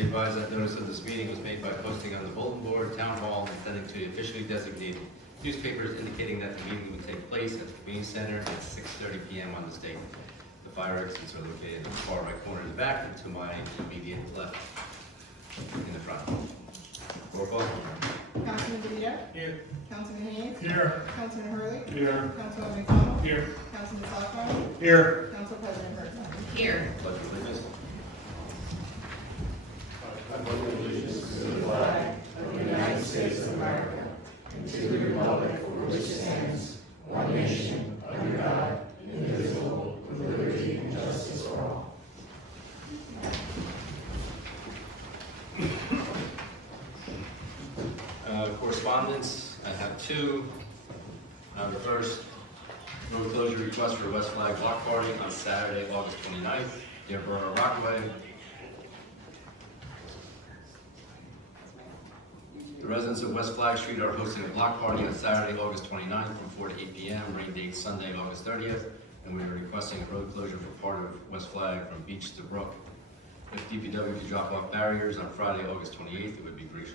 Be advised that notice of this meeting was made by posting on the bulletin board, town hall, and sending to the officially designated newspapers indicating that the meeting would take place at the community center at 6:30 p.m. on this date. The fire exits are located in the far right corner of the back and to my immediate left in the front. Roll call. Councilman DeVito? Here. Councilman Haynes? Here. Councilman Hurley? Here. Councilman McDonald? Here. Councilman Salazar? Here. Council President Herzog? Here. Pledge of allegiance. Correspondence, I have two. The first, road closure request for West Flag Block Party on Saturday, August 29th, near Borough, Rockaway. The residents of West Flag Street are hosting a block party on Saturday, August 29th from 4 to 8 p.m., rain date Sunday, August 30th, and we are requesting a road closure for part of West Flag from Beach to Brook. If DPW could drop off barriers on Friday, August 28th, it would be greatly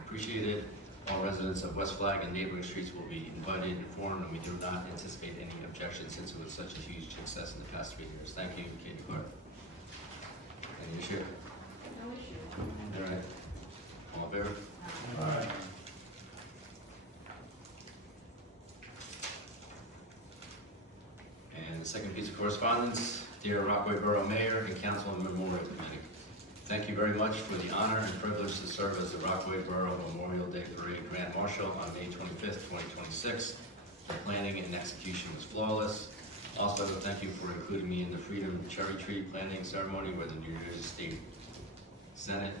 appreciated. All residents of West Flag and neighboring streets will be invited and informed, and we do not anticipate any objections since it was such a huge success in the past 3 years. Thank you, Katie Clark. Any issue? No issue. All right. All in favor? Aye. And the second piece of correspondence, dear Rockaway Borough Mayor and Council and Memorial Committee. Thank you very much for the honor and privilege to serve as the Rockaway Borough Memorial Day Parade Grand Marshal on May 25th, 2026. The planning and execution was flawless. Also, thank you for including me in the Freedom Cherry Tree planting ceremony where the New Jersey State Senate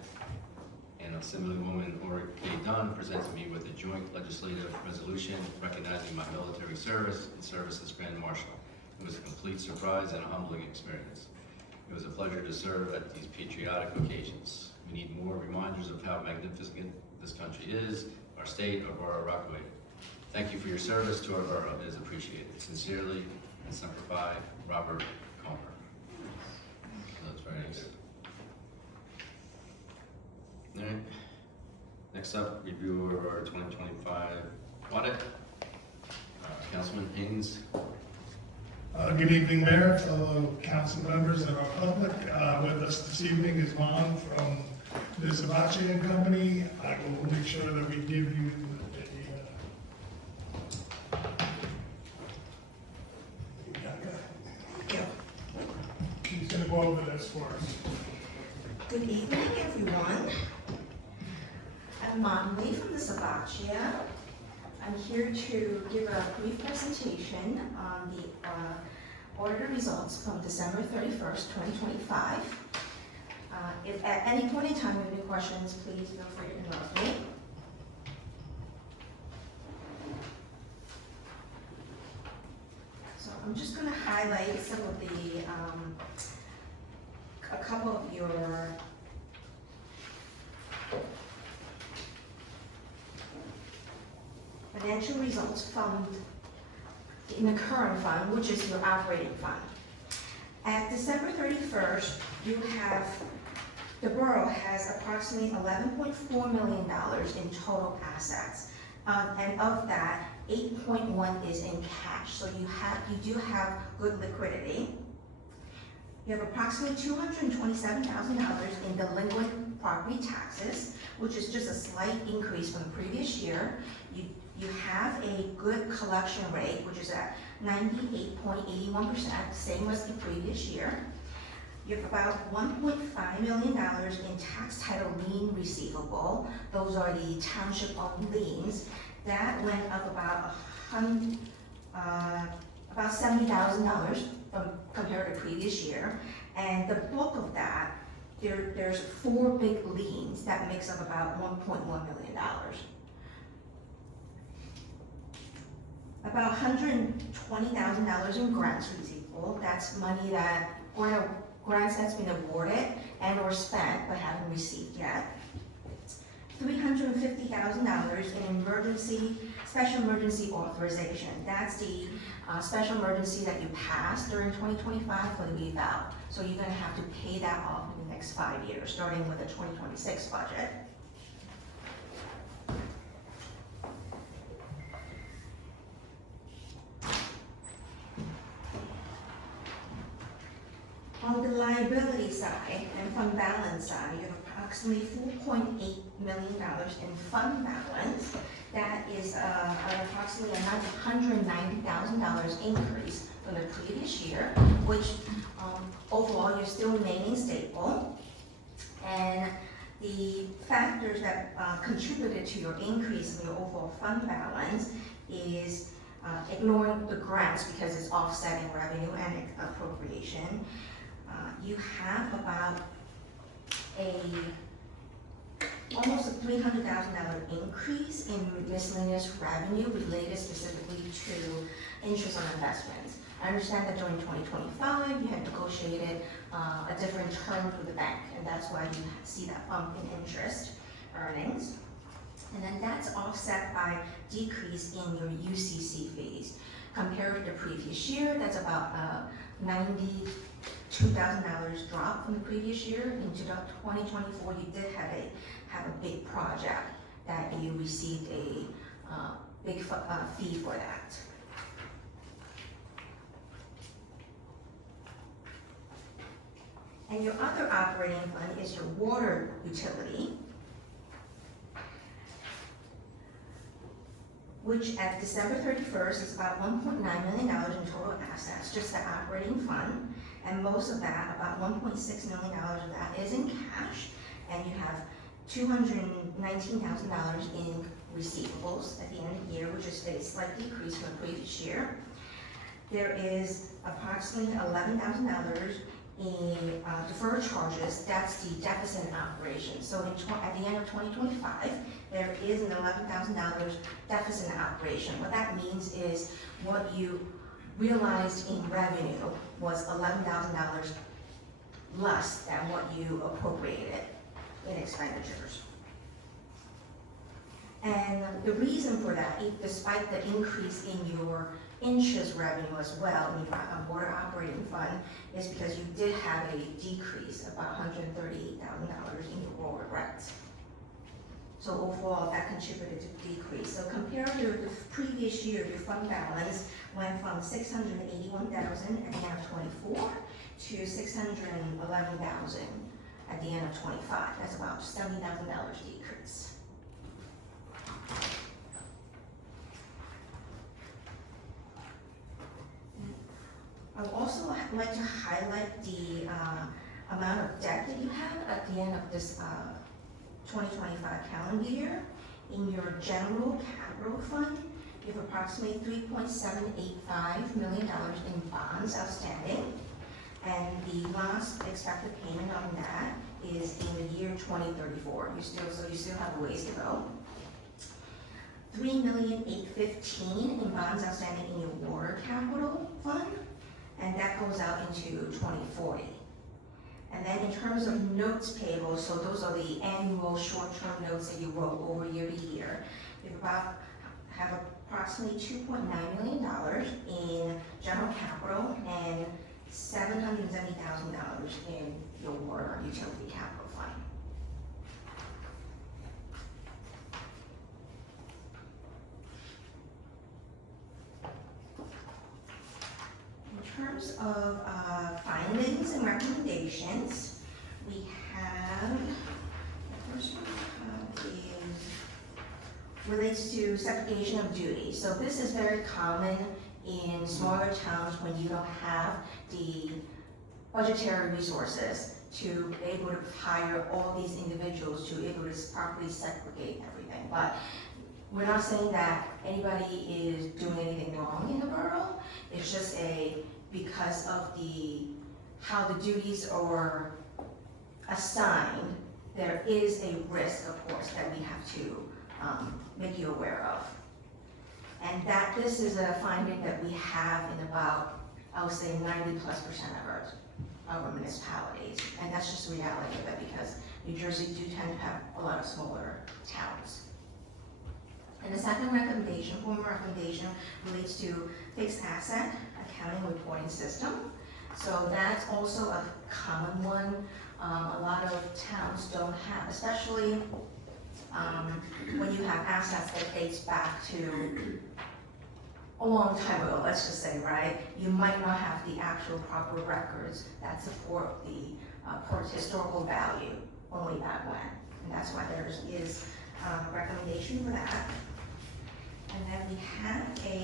and Assemblywoman Ora K. Dunn presented me with a joint legislative resolution recognizing my military service and service as Grand Marshal. It was a complete surprise and a humbling experience. It was a pleasure to serve at these patriotic occasions. We need more reminders of how magnificent this country is, our state, our borough, Rockaway. Thank you for your service to our borough. It is appreciated. Sincerely and Semper Fi, Robert Comer. That's very nice. All right. Next up, review of our 2025 audit. Councilman Haynes. Good evening, Mayor, fellow council members, and our public. With us this evening is Lon from the Savachi and Company. I will make sure that we give you He's going to go over this for us. Good evening, everyone. I'm Monley from the Sabachia. I'm here to give a brief presentation on the auditor results from December 31st, 2025. If at any point in time you have any questions, please feel free to interrupt me. So I'm just going to highlight some of the, a couple of your financial results from in the current fund, which is your operating fund. At December 31st, you have, the borough has approximately $11.4 million in total assets. And of that, 8.1 is in cash. So you do have good liquidity. You have approximately $227,000 in delinquent property taxes, which is just a slight increase from the previous year. You have a good collection rate, which is at 98.81%, same as the previous year. You have about $1.5 million in tax title lien receivable. Those are the township-owned liens. That went up about $70,000 compared to previous year. And the bulk of that, there's 4 big liens that makes up about $1.1 million. About $120,000 in grants receivable. That's money that, or grants that's been awarded and or spent but haven't received yet. $350,000 in special emergency authorization. That's the special emergency that you passed during 2025 for the reval. So you're gonna have to pay that off in the next 5 years, starting with the 2026 budget. On the liability side and fund balance side, you have approximately $4.8 million in fund balance. That is an approximately $190,000 increase from the previous year, which overall you're still remaining stable. And the factors that contributed to your increase in your overall fund balance is ignoring the grants because it's offsetting revenue and appropriation. You have about almost a $300,000 increase in miscellaneous revenue related specifically to interest on investments. I understand that during 2025, you had negotiated a different term with the bank, and that's why you see that bump in interest earnings. And then that's offset by decrease in your UCC fees. Compared to the previous year, that's about $92,000 drop from the previous year. In 2024, you did have a big project that you received a big fee for that. And your other operating fund is your water utility, which at December 31st is about $1.9 million in total assets, just the operating fund. And most of that, about $1.6 million of that is in cash. And you have $219,000 in receivables at the end of the year, which is a slight decrease from the previous year. There is approximately $11,000 in deferred charges. That's the deficit in operation. So at the end of 2025, there is an $11,000 deficit in operation. What that means is what you realized in revenue was $11,000 less than what you appropriated in expenditures. And the reason for that, despite the increase in your interest revenue as well in your water operating fund, is because you did have a decrease of about $138,000 in your water rents. So overall, that contributed to the decrease. So compared to the previous year, your fund balance went from $681,000 at the end of 24 to $611,000 at the end of 25. That's about $70,000 decrease. I would also like to highlight the amount of debt that you have at the end of this 2025 calendar year. In your general capital fund, you have approximately $3.785 million in bonds outstanding. And the last expected payment on that is in the year 2034. So you still have a ways to go. $3,815,000 in bonds outstanding in your water capital fund, and that goes out into 2040. And then in terms of notes payable, so those are the annual short-term notes that you roll over year to year. You have approximately $2.9 million in general capital and $770,000 in your water utility capital fund. In terms of findings and recommendations, we have, the first one we have is relates to segregation of duties. So this is very common in smaller towns when you don't have the budgetary resources to be able to hire all these individuals to be able to properly segregate everything. But we're not saying that anybody is doing anything wrong in the borough. It's just because of how the duties are assigned, there is a risk, of course, that we have to make you aware of. And that this is a finding that we have in about, I would say 90+% of our municipalities. And that's just the reality of it, because New Jersey do tend to have a lot of smaller towns. And the second recommendation, formal recommendation, relates to fixed asset accounting reporting system. So that's also a common one a lot of towns don't have, especially when you have assets that dates back to a long time ago, let's just say, right? You might not have the actual proper records that support the historical value only back when. And that's why there is a recommendation for that. And then we have a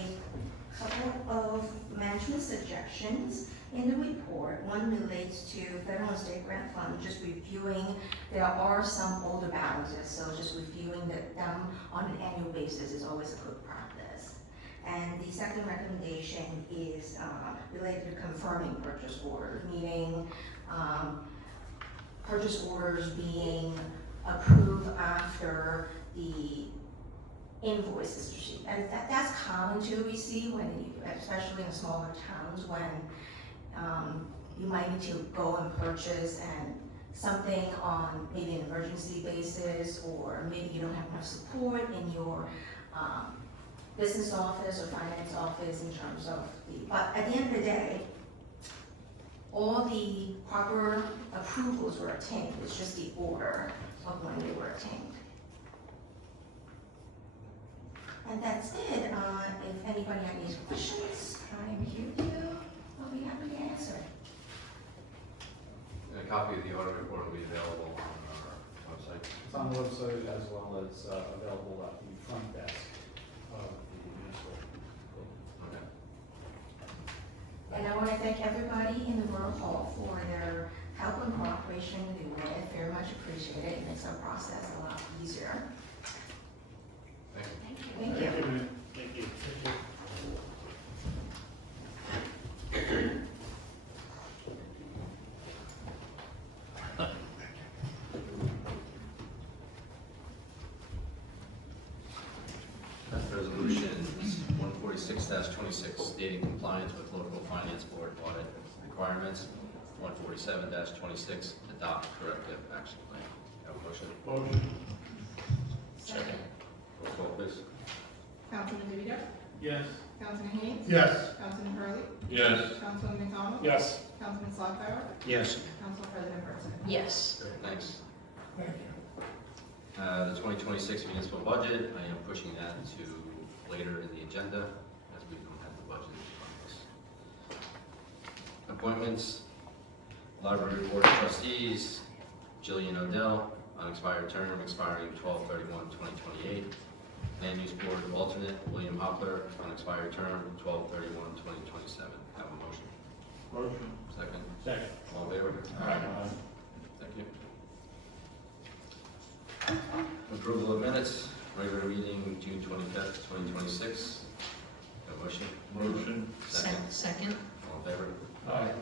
couple of management suggestions in the report. One relates to federal and state grant fund, just reviewing, there are some older balances, so just reviewing them on an annual basis is always a good practice. And the second recommendation is related to confirming purchase orders, meaning purchase orders being approved after the invoice is received. And that's common to receive when, especially in smaller towns, when you might need to go and purchase and something on maybe an emergency basis, or maybe you don't have enough support in your business office or finance office in terms of but at the end of the day, all the proper approvals were obtained. It's just the order of when they were obtained. And that's it. If anybody has any questions, I am here to, I'll be happy to answer. A copy of the audit report will be available on our website. It's on the website as well as available at the front desk of the municipal building. Okay. And I want to thank everybody in the Borough Hall for their help and cooperation with the audit. Very much appreciated. It makes our process a lot easier. Thank you. Thank you. Thank you. Resolutions 146-26, stating compliance with local finance board audit requirements. 147-26, adopt corrective action plan. Have a motion? Motion. Second. Roll call, please. Councilman DeVito? Yes. Councilman Haynes? Yes. Councilman Hurley? Yes. Councilman McDonald? Yes. Councilman Slagfire? Yes. Council President Bertson? Yes. Great, thanks. Thank you. The 2026 municipal budget, I am pushing that to later in the agenda, as we don't have the budget in front of us. Appointments, Library Board of Trustees, Jillian Odell, unexpired term expiring 12/31/2028. Land Use Board alternate, William Hopler, unexpired term 12/31/2027. Have a motion? Motion. Second. Second. All in favor? Aye. Thank you. Approval of minutes, regular meeting June 25th, 2026. Have a motion? Motion. Second. Second. All in favor? Aye.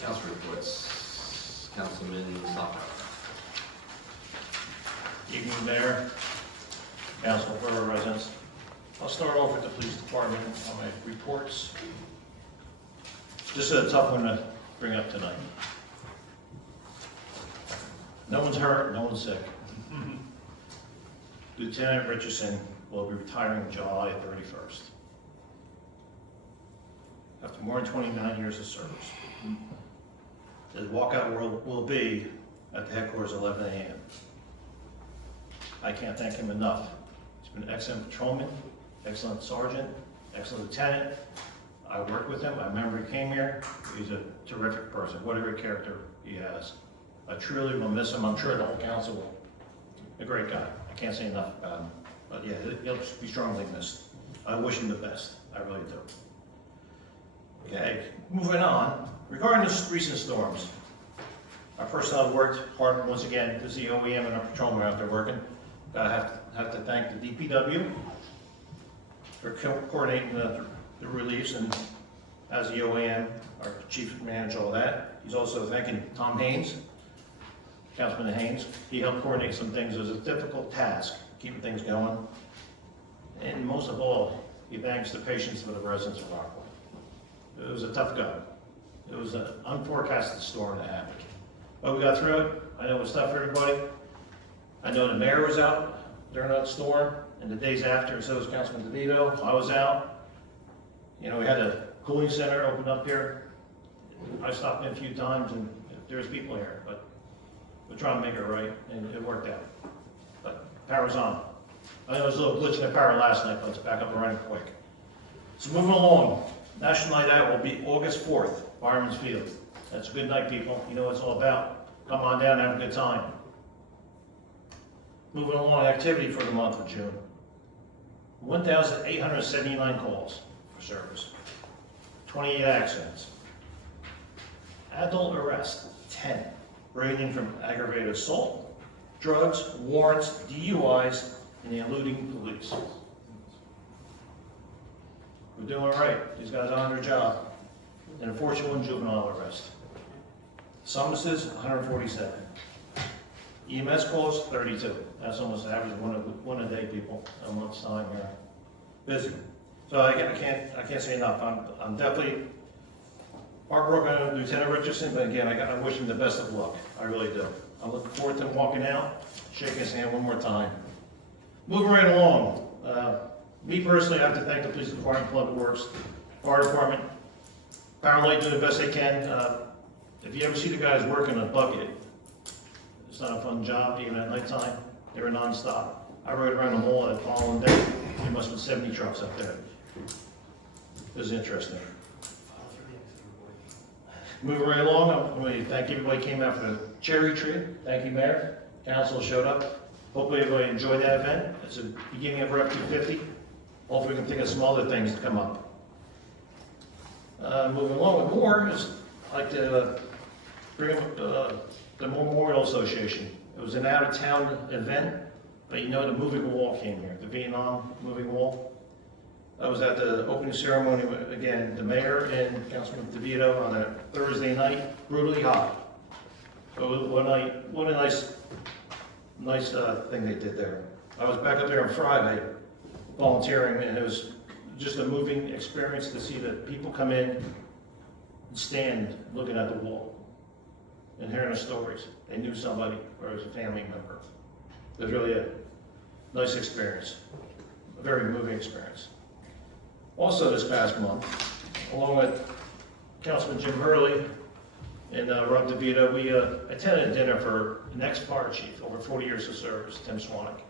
Council reports. Councilman Slapper. Evening, Mayor, Council, Borough residents. I'll start off with the police department on my reports. This is a tough one to bring up tonight. No one's hurt, no one's sick. Lieutenant Richardson will be retiring July 31st. After more than 29 years of service. His walkout will be at the headquarters at 11 a.m. I can't thank him enough. He's been an excellent patrolman, excellent sergeant, excellent lieutenant. I worked with him. I remember he came here. He's a terrific person, whatever character he has. I truly will miss him. I'm sure the whole council will. A great guy. I can't say enough about him. But yeah, he'll be strongly missed. I wish him the best. I really do. Okay, moving on. Regarding the recent storms, our personnel worked hard once again. This is the OEM and our patrolmen out there working. I have to thank the DPW for coordinating the reliefs, and as the OEM, our chief manager, all that. He's also thanking Tom Haynes, Councilman Haynes. He helped coordinate some things. It was a difficult task, keeping things going. And most of all, he thanks the patience of the residents of Rockaway. It was a tough go. It was an unforecasted storm that happened. But we got through it. I know it was tough for everybody. I know the mayor was out during that storm, and the days after, and so was Councilman DeVito. I was out. You know, we had a cooling center open up here. I've stopped in a few times and there's people here, but we're trying to make it right, and it worked out. But power's on. I know there was a little glitch in the power last night, but it's back up and running quick. So moving along, National Night Out will be August 4th, Fireman's Field. That's a good night, people. You know what it's all about. Come on down and have a good time. Moving along, activity for the month of June. 1,879 calls for service. 28 accidents. Adult arrest, 10, ranging from aggravated assault, drugs, warrants, DUIs, and the eluding police. We're doing all right. These guys are on their job. And a 41 juvenile arrest. Summonses, 147. EMS calls, 32. That's almost the average of one a day, people, a month's time here. Busy. So I can't say enough. I'm definitely heartbroken on Lieutenant Richardson, but again, I wish him the best of luck. I really do. I look forward to him walking out, shaking his hand one more time. Moving right along. Me personally, I have to thank the police department, Public Works, fire department, Power and Light doing the best they can. If you ever see the guys working a bucket, it's not a fun job, even at nighttime. They were nonstop. I rode around the mall that following day. There must have been 70 trucks up there. It was interesting. Moving right along, I want to thank everybody who came out for the cherry tree. Thank you, Mayor. Council showed up. Hopefully everybody enjoyed that event. It's the beginning of Rep 250. Hopefully we can think of some other things to come up. Moving along with more, I'd like to bring up the Memorial Association. It was an out-of-town event, but you know the moving wall came here, the Vietnam moving wall. I was at the opening ceremony, again, the mayor and Councilman DeVito on a Thursday night, brutally hot. So what a nice thing they did there. I was back up there on Friday volunteering, and it was just a moving experience to see that people come in and stand looking at the wall and hearing the stories. They knew somebody or it was a family member. It was really a nice experience, a very moving experience. Also this past month, along with Councilman Jim Hurley and Rob DeVito, we attended a dinner for an ex-fire chief, over 40 years of service, Tim Swanwick.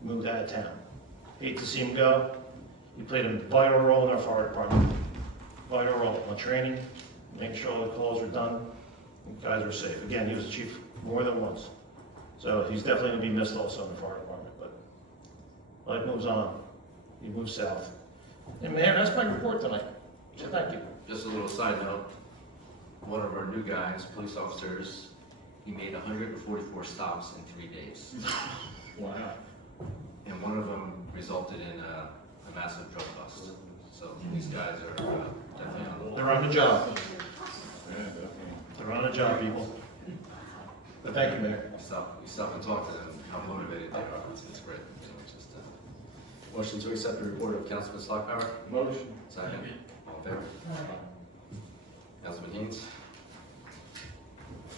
He moved out of town. Hate to see him go. He played a vital role in our fire department. Vital role on training, making sure all the calls were done, and guys were safe. Again, he was a chief more than once. So he's definitely going to be missed also in the fire department, but life moves on. He moves south. And Mayor, that's my report tonight. So thank you. Just a little side note, one of our new guys, police officers, he made 144 stops in 3 days. Wow. And one of them resulted in a massive drug bust. So these guys are definitely on the They're on the job. They're on the job, people. But thank you, Mayor. You stop and talk to them, how motivated they are. It's great. So it's just, motion to accept the report of Councilman Stockpower. Motion. Second. All in favor? Councilman Haynes.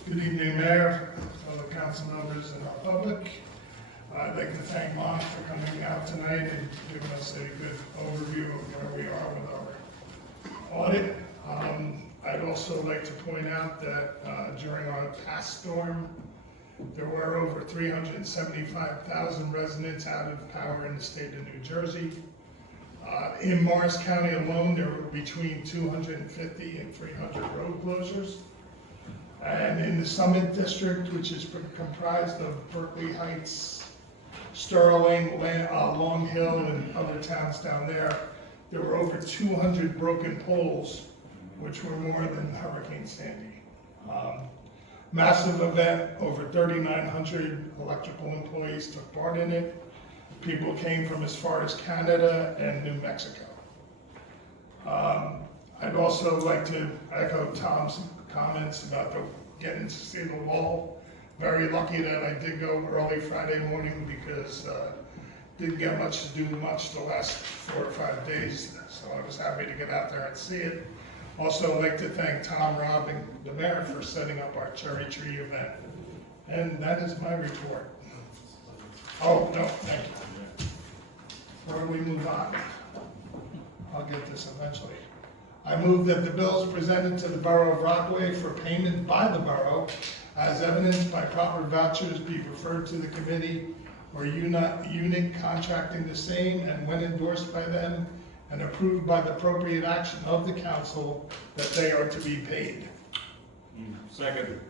Good evening, Mayor, fellow council members, and our public. I'd like to thank Mon for coming out tonight and giving us a good overview of where we are with our audit. I'd also like to point out that during our past storm, there were over 375,000 residents out of power in the state of New Jersey. In Morris County alone, there were between 250 and 300 road closures. And in the Summit District, which is comprised of Berkeley Heights, Sterling, Long Hill, and other towns down there were over 200 broken poles, which were more than Hurricane Sandy. Massive event, over 3,900 electrical employees took part in it. People came from as far as Canada and New Mexico. I'd also like to echo Tom's comments about getting to see the wall. Very lucky that I did go early Friday morning because didn't get much to do the last 4 or 5 days, so I was happy to get out there and see it. Also, I'd like to thank Tom, Rob, and the mayor for setting up our cherry tree event. And that is my report. Oh, no, thank you. Before we move on, I'll get this eventually. I move that the bills presented to the Borough of Rockaway for payment by the borough, as evidenced by proper vouchers, be referred to the committee or unit contracting the same, and when endorsed by them and approved by the appropriate action of the council, that they are to be paid. Second.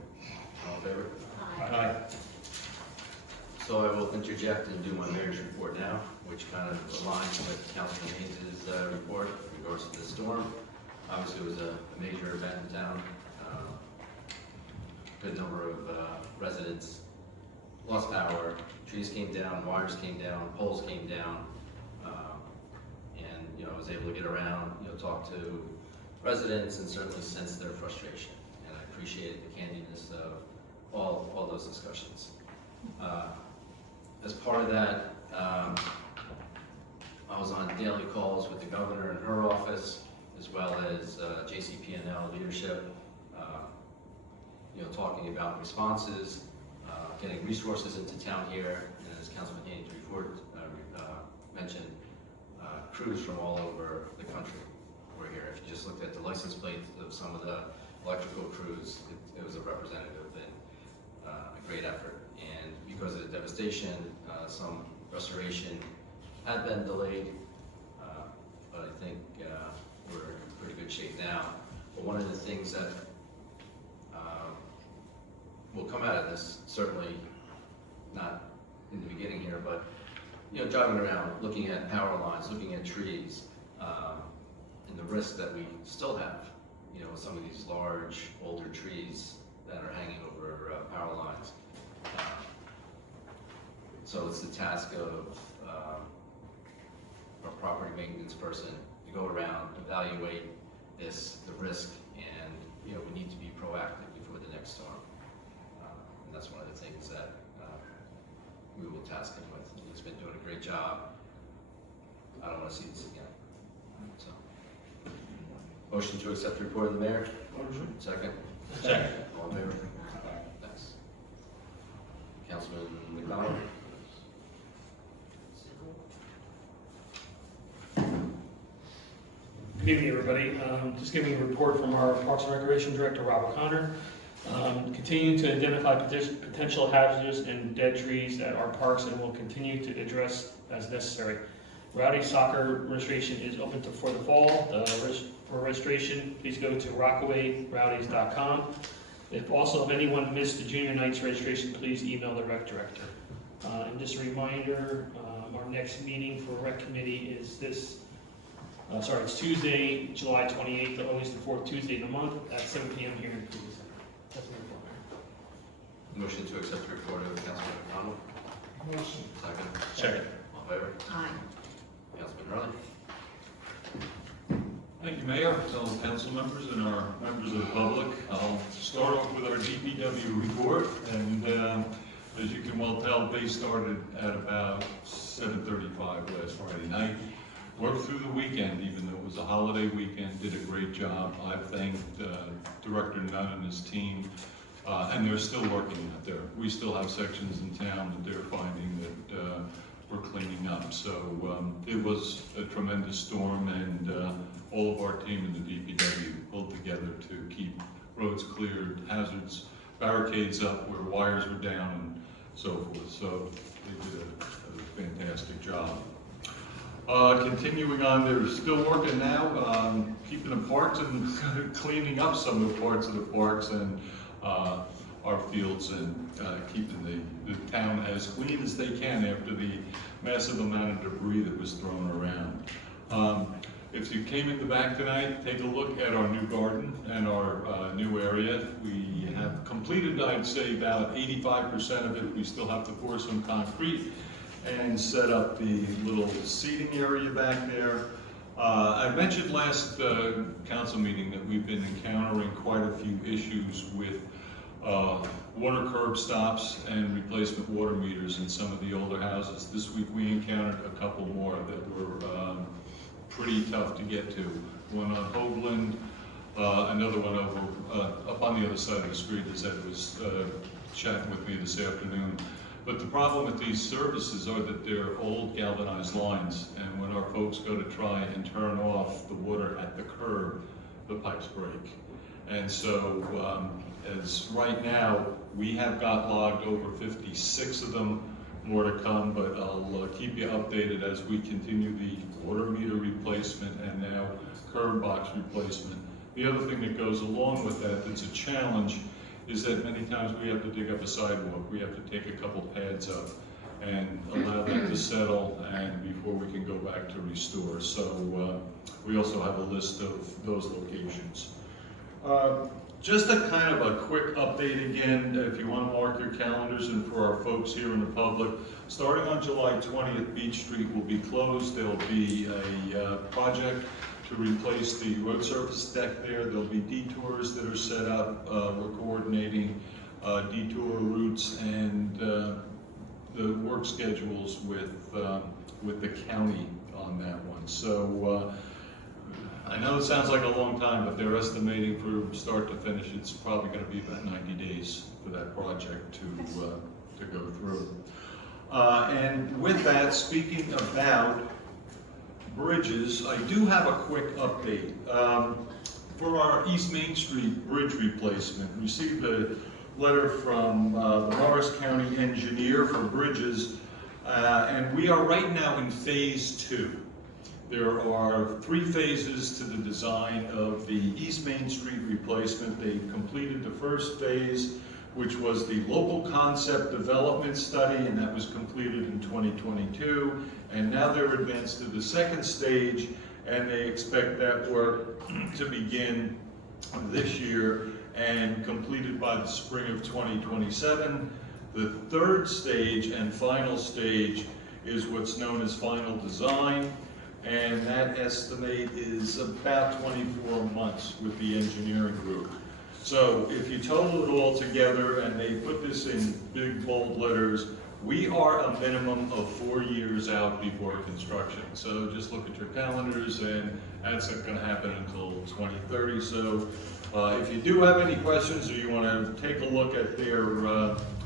All in favor? Aye. So I will interject and do my mayor's report now, which kind of aligns with Councilman Haynes' report in regards to the storm. Obviously, it was a major event in town. Good number of residents lost power, trees came down, wires came down, poles came down. And, you know, I was able to get around, you know, talk to residents and certainly sense their frustration. And I appreciated the candidness of all those discussions. As part of that, I was on daily calls with the governor and her office, as well as JCP&L leadership, you know, talking about responses, getting resources into town here, and as Councilman Haynes mentioned, crews from all over the country were here. If you just looked at the license plates of some of the electrical crews, it was a representative and a great effort. And because of the devastation, some restoration had been delayed, but I think we're in pretty good shape now. But one of the things that will come out of this, certainly not in the beginning here, but you know, driving around, looking at power lines, looking at trees, and the risk that we still have, you know, with some of these large, older trees that are hanging over power lines. So it's the task of a property maintenance person to go around, evaluate the risk, and you know, we need to be proactive before the next storm. And that's one of the things that we will task him with. He's been doing a great job. I don't want to see this again. So, motion to accept the report of the mayor. Motion. Second. Second. All in favor? Thanks. Councilman McDonald. Good evening, everybody. Just giving a report from our Parks and Recreation Director, Rob O'Connor. Continuing to identify potential hazards and dead trees at our parks, and will continue to address as necessary. Rowdy Soccer registration is open for the fall. For registration, please go to rockawayrowdies.com. If anyone missed the junior night's registration, please email the rec director. And just a reminder, our next meeting for rec committee is it's Tuesday, July 28th, always the fourth Tuesday in the month at 7 p.m. here in Cleveland. That's my report, Mayor. Motion to accept the report of Councilman McDonald. Motion. Second. Second. All in favor? Aye. Councilman Raleigh. Thank you, Mayor, fellow council members, and our members of the public. I'll start off with our DPW report, and as you can well tell, they started at about 7:35 last Friday night. Worked through the weekend, even though it was a holiday weekend, did a great job. I've thanked Director Nunn and his team, and they're still working out there. We still have sections in town that they're finding that we're cleaning up. So it was a tremendous storm, and all of our team in the DPW pulled together to keep roads cleared, hazards, barricades up where wires were down, and so forth. So they did a fantastic job. Continuing on, they're still working now, keeping the parks and cleaning up some of the parts of the parks and our fields, and keeping the town as clean as they can after the massive amount of debris that was thrown around. If you came in the back tonight, take a look at our new garden and our new area. We have completed, I'd say, about 85% of it. We still have to pour some concrete and set up the little seating area back there. I mentioned last council meeting that we've been encountering quite a few issues with water curb stops and replacement water meters in some of the older houses. This week we encountered a couple more that were pretty tough to get to. One on Hoagland, another one over up on the other side of the street, as Ed was chatting with me this afternoon. But the problem with these services are that they're old galvanized lines, and when our folks go to try and turn off the water at the curb, the pipes break. And so, as right now, we have got logged over 56 of them, more to come, but I'll keep you updated as we continue the water meter replacement and now curb box replacement. The other thing that goes along with that that's a challenge is that many times we have to dig up a sidewalk. We have to take a couple pads up and allow that to settle and before we can go back to restore. So we also have a list of those locations. Just a kind of a quick update again, if you want to mark your calendars and for our folks here in the public, starting on July 20th, Beach Street will be closed. There'll be a project to replace the road surface deck there. There'll be detours that are set up. We're coordinating detour routes and the work schedules with the county on that one. So I know it sounds like a long time, but they're estimating from start to finish, it's probably going to be about 90 days for that project to go through. And with that, speaking about bridges, I do have a quick update. For our East Main Street bridge replacement, we received a letter from the Morris County engineer for bridges, and we are right now in phase 2. There are 3 phases to the design of the East Main Street replacement. They completed the first phase, which was the local concept development study, and that was completed in 2022. And now they're advanced to the second stage, and they expect that work to begin this year and completed by the spring of 2027. The third stage and final stage is what's known as final design, and that estimate is about 24 months with the engineering group. So if you total it all together, and they put this in big bold letters, we are a minimum of 4 years out before construction. So just look at your calendars, and that's not going to happen until 2030. So if you do have any questions, or you want to take a look at their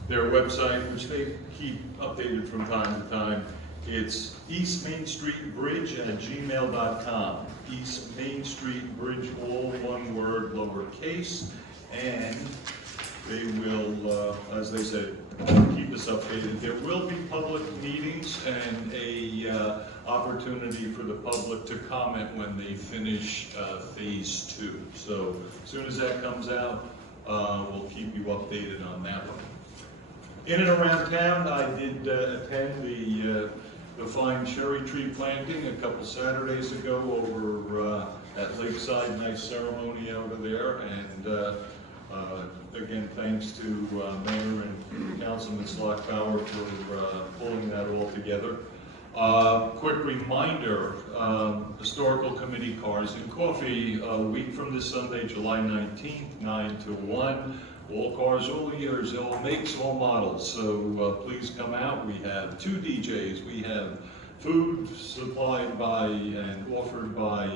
website, which they keep updated from time to time, it's East Main Street Bridge at gmail.com. East Main Street Bridge, all one word, lowercase, and they will, as they said, keep us updated. There will be public meetings and a opportunity for the public to comment when they finish phase 2. So as soon as that comes out, we'll keep you updated on that one. In and around town, I did attend the fine cherry tree planting a couple Saturdays ago over at Lakeside. Nice ceremony over there, and again, thanks to Mayor and Councilman Slockbauer for pulling that all together. Quick reminder, Historical Committee Cars and Coffee, a week from this Sunday, July 19th, 9 to 1. All cars, all years, all makes, all models. So please come out. We have 2 DJs. We have food supplied by and offered by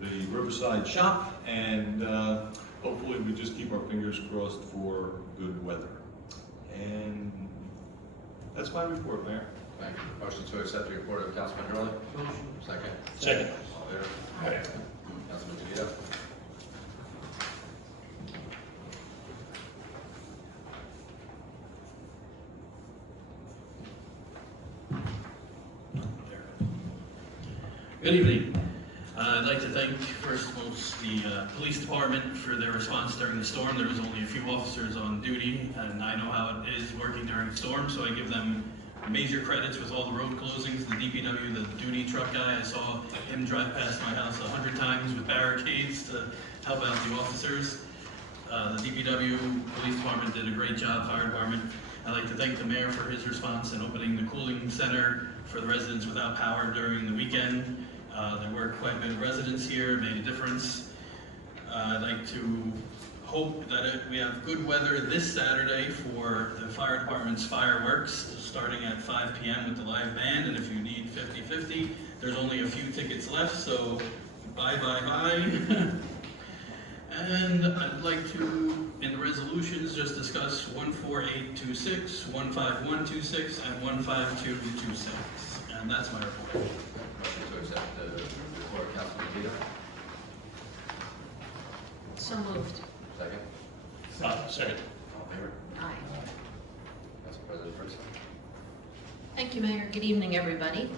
the Riverside Shop, and hopefully we just keep our fingers crossed for good weather. And that's my report, Mayor. Thank you. Motion to accept the report of Councilman Hurley? Motion. Second. Second. All in favor? Councilman Tito? Good evening. I'd like to thank, first of all, the police department for their response during the storm. There was only a few officers on duty, and I know how it is working during the storm, so I give them major credits with all the road closings. The DPW, the duty truck guy, I saw him drive past my house 100 times with barricades to help out the officers. The DPW, police department did a great job, fire department. I'd like to thank the mayor for his response in opening the cooling center for the residents without power during the weekend. There were quite a bit of residents here, made a difference. I'd like to hope that we have good weather this Saturday for the fire department's fireworks, starting at 5 p.m. with the live band, and if you need 50-50, there's only a few tickets left, so bye. And I'd like to, in the resolutions, just discuss 14826, 15126, and 15226. And that's my report. Motion to accept the report of Councilman Tito? So moved. Second. Second. All in favor? Aye. Council President Richardson. Thank you, Mayor. Good evening, everybody.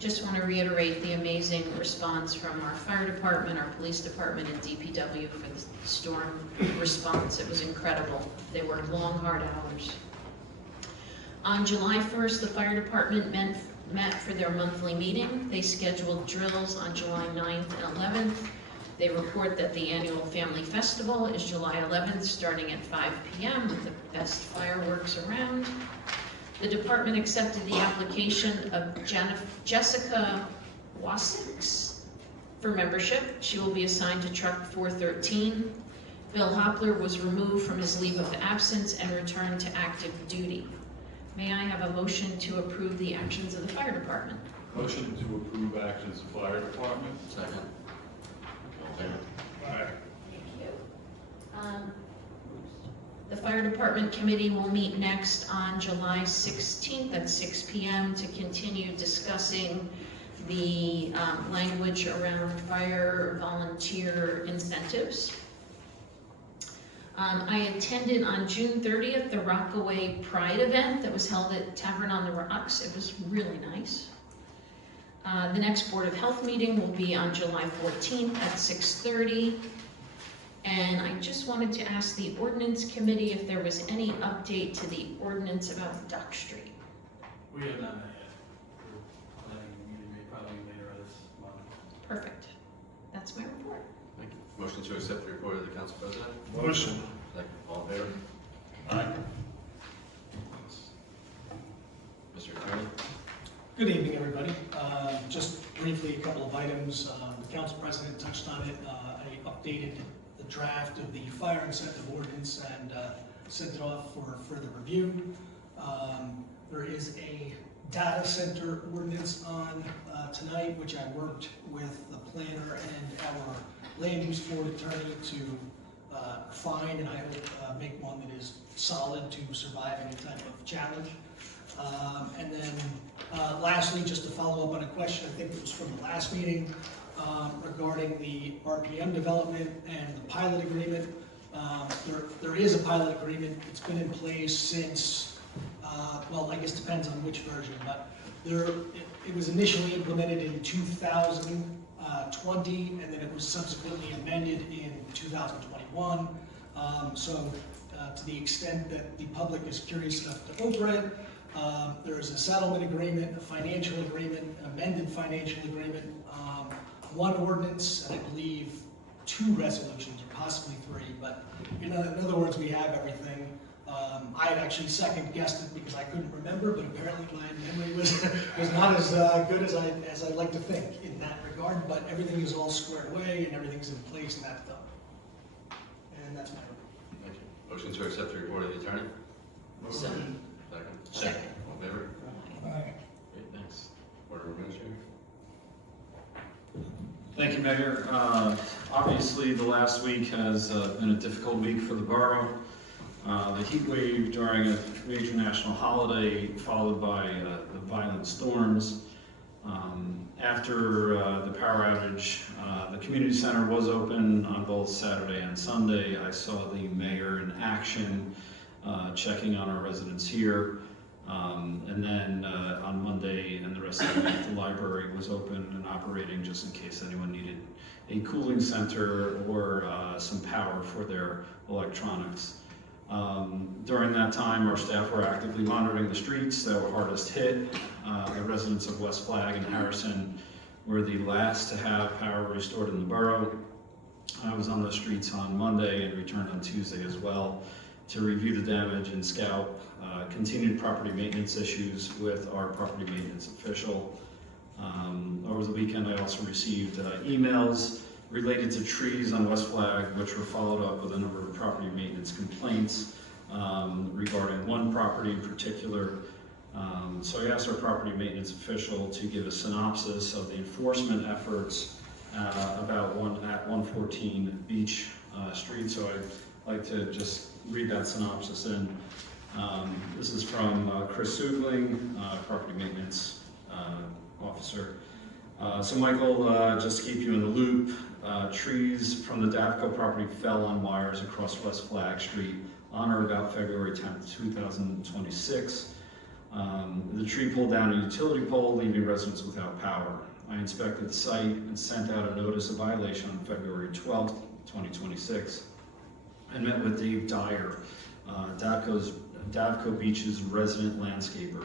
Just want to reiterate the amazing response from our fire department, our police department, and DPW for the storm response. It was incredible. They worked long, hard hours. On July 1st, the fire department met for their monthly meeting. They scheduled drills on July 9th and 11th. They report that the annual family festival is July 11th, starting at 5 p.m. with the best fireworks around. The department accepted the application of Jessica Wasix for membership. She will be assigned to Truck 413. Bill Hopler was removed from his leave of absence and returned to active duty. May I have a motion to approve the actions of the fire department? Motion to approve actions of fire department. Second. All in favor? Aye. Thank you. The Fire Department Committee will meet next on July 16th at 6 p.m. to continue discussing the language around fire volunteer incentives. I attended on June 30th the Rockaway Pride event that was held at Tavern on the Rocks. It was really nice. The next Board of Health meeting will be on July 14th at 6:30. And I just wanted to ask the Ordinance Committee if there was any update to the ordinance about Duck Street. We have not met yet. We're planning a meeting probably later this month. Perfect. That's my report. Thank you. Motion to accept the report of the Council President. Motion. Second. All in favor? Aye. Mr. Attorney. Good evening, everybody. Just briefly, a couple of items. The council president touched on it. I updated the draft of the fire incentive ordinance and sent it off for further review. There is a data center ordinance on tonight, which I worked with the planner and our land use board attorney to find, and I hope make one that is solid to survive any type of challenge. And then lastly, just to follow up on a question, I think it was from the last meeting, regarding the RPM development and the pilot agreement. There is a pilot agreement. It's been in place since, well, I guess it depends on which version, but it was initially implemented in 2020, and then it was subsequently amended in 2021. So to the extent that the public is curious enough to open it, there is a settlement agreement, a financial agreement, an amended financial agreement, one ordinance, and I believe 2 resolutions, or possibly 3, but in other words, we have everything. I had actually second guessed it because I couldn't remember, but apparently my memory was not as good as I'd like to think in that regard, but everything is all squared away and everything's in place and that's done. And that's my report. Thank you. Motion to accept the report of the attorney. Second. Second. All in favor? Aye. Great, thanks. Board of Administrators. Thank you, Mayor. Obviously, the last week has been a difficult week for the borough. The heat wave during a major national holiday followed by the violent storms. After the power outage, the community center was open on both Saturday and Sunday. I saw the mayor in action, checking on our residents here. And then on Monday and the rest of the week, the library was open and operating just in case anyone needed a cooling center or some power for their electronics. During that time, our staff were actively monitoring the streets that were hardest hit. The residents of West Flag and Harrison were the last to have power restored in the borough. I was on the streets on Monday and returned on Tuesday as well to review the damage and scout continued property maintenance issues with our property maintenance official. Over the weekend, I also received emails related to trees on West Flag, which were followed up with a number of property maintenance complaints regarding one property in particular. So I asked our property maintenance official to give a synopsis of the enforcement efforts about 114 Beach Street. So I'd like to just read that synopsis in. This is from Chris Sugling, property maintenance officer. So Michael, just to keep you in the loop, trees from the Davco property fell on wires across West Flag Street on or about February 10th, 2026. The tree pulled down a utility pole, leaving residents without power. I inspected the site and sent out a notice of violation on February 12th, 2026, and met with Dave Dyer, Davco Beach's resident landscaper,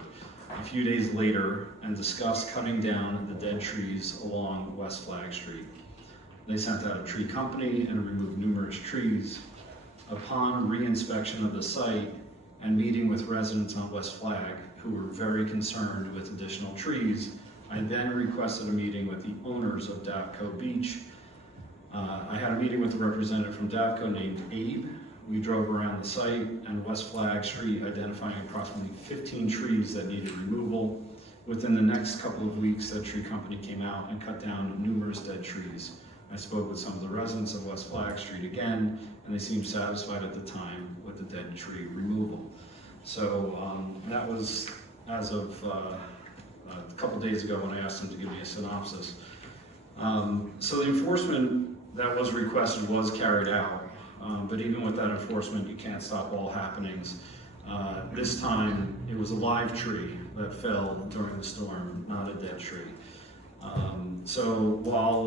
a few days later and discussed cutting down the dead trees along West Flag Street. They sent out a tree company and removed numerous trees. Upon re-inspection of the site and meeting with residents on West Flag, who were very concerned with additional trees, I then requested a meeting with the owners of Davco Beach. I had a meeting with a representative from Davco named Abe. We drove around the site and West Flag Street, identifying approximately 15 trees that needed removal. Within the next couple of weeks, that tree company came out and cut down numerous dead trees. I spoke with some of the residents of West Flag Street again, and they seemed satisfied at the time with the dead tree removal. So that was as of a couple days ago when I asked them to give me a synopsis. So the enforcement that was requested was carried out, but even with that enforcement, you can't stop all happenings. This time, it was a live tree that fell during the storm, not a dead tree. So while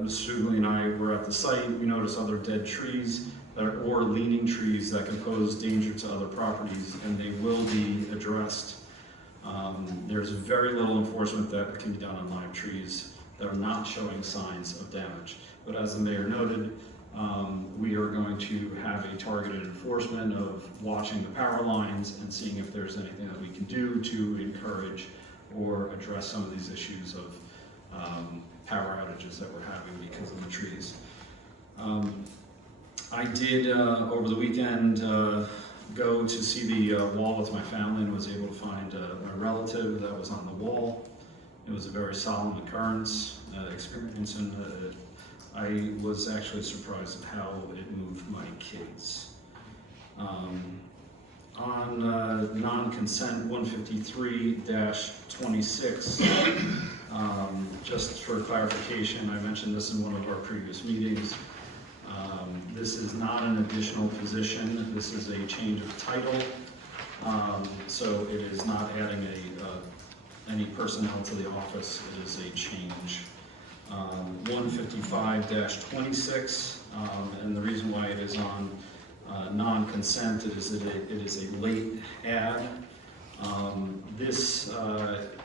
Mr. Sugley and I were at the site, we noticed other dead trees or leaning trees that can pose danger to other properties, and they will be addressed. There's very little enforcement that can be done on live trees that are not showing signs of damage. But as the mayor noted, we are going to have a targeted enforcement of watching the power lines and seeing if there's anything that we can do to encourage or address some of these issues of power outages that we're having because of the trees. I did, over the weekend, go to see the wall with my family and was able to find a relative that was on the wall. It was a very solemn occurrence, experience, and I was actually surprised at how it moved my kids. On non-consent 153-26, just for clarification, I mentioned this in one of our previous meetings. This is not an additional position, this is a change of title. So it is not adding any personnel to the office, it is a change. 155-26, and the reason why it is on non-consent is that it is a late add.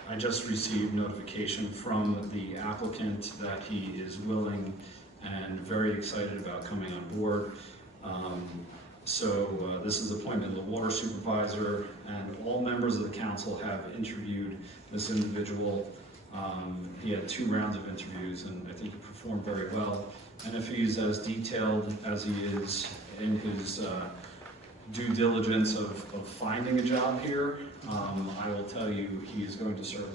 I just received notification from the applicant that he is willing and very excited about coming on board. This is appointment of the Water Supervisor, and all members of the council have interviewed this individual. He had 2 rounds of interviews, and I think he performed very well. And if he's as detailed as he is in his due diligence of finding a job here, I will tell you he is going to serve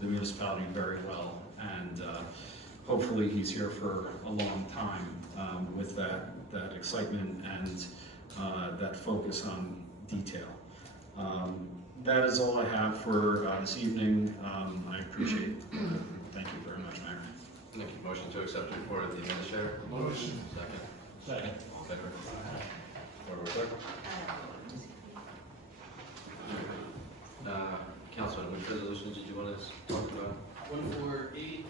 the municipality very well. And hopefully he's here for a long time with that excitement and that focus on detail. That is all I have for this evening. I appreciate it. Thank you very much, Mayor. Thank you. Motion to accept the report of the administrator? Motion. Second. Second. All in favor? Order clerk? Councilman, which resolutions did you want to talk about? 148,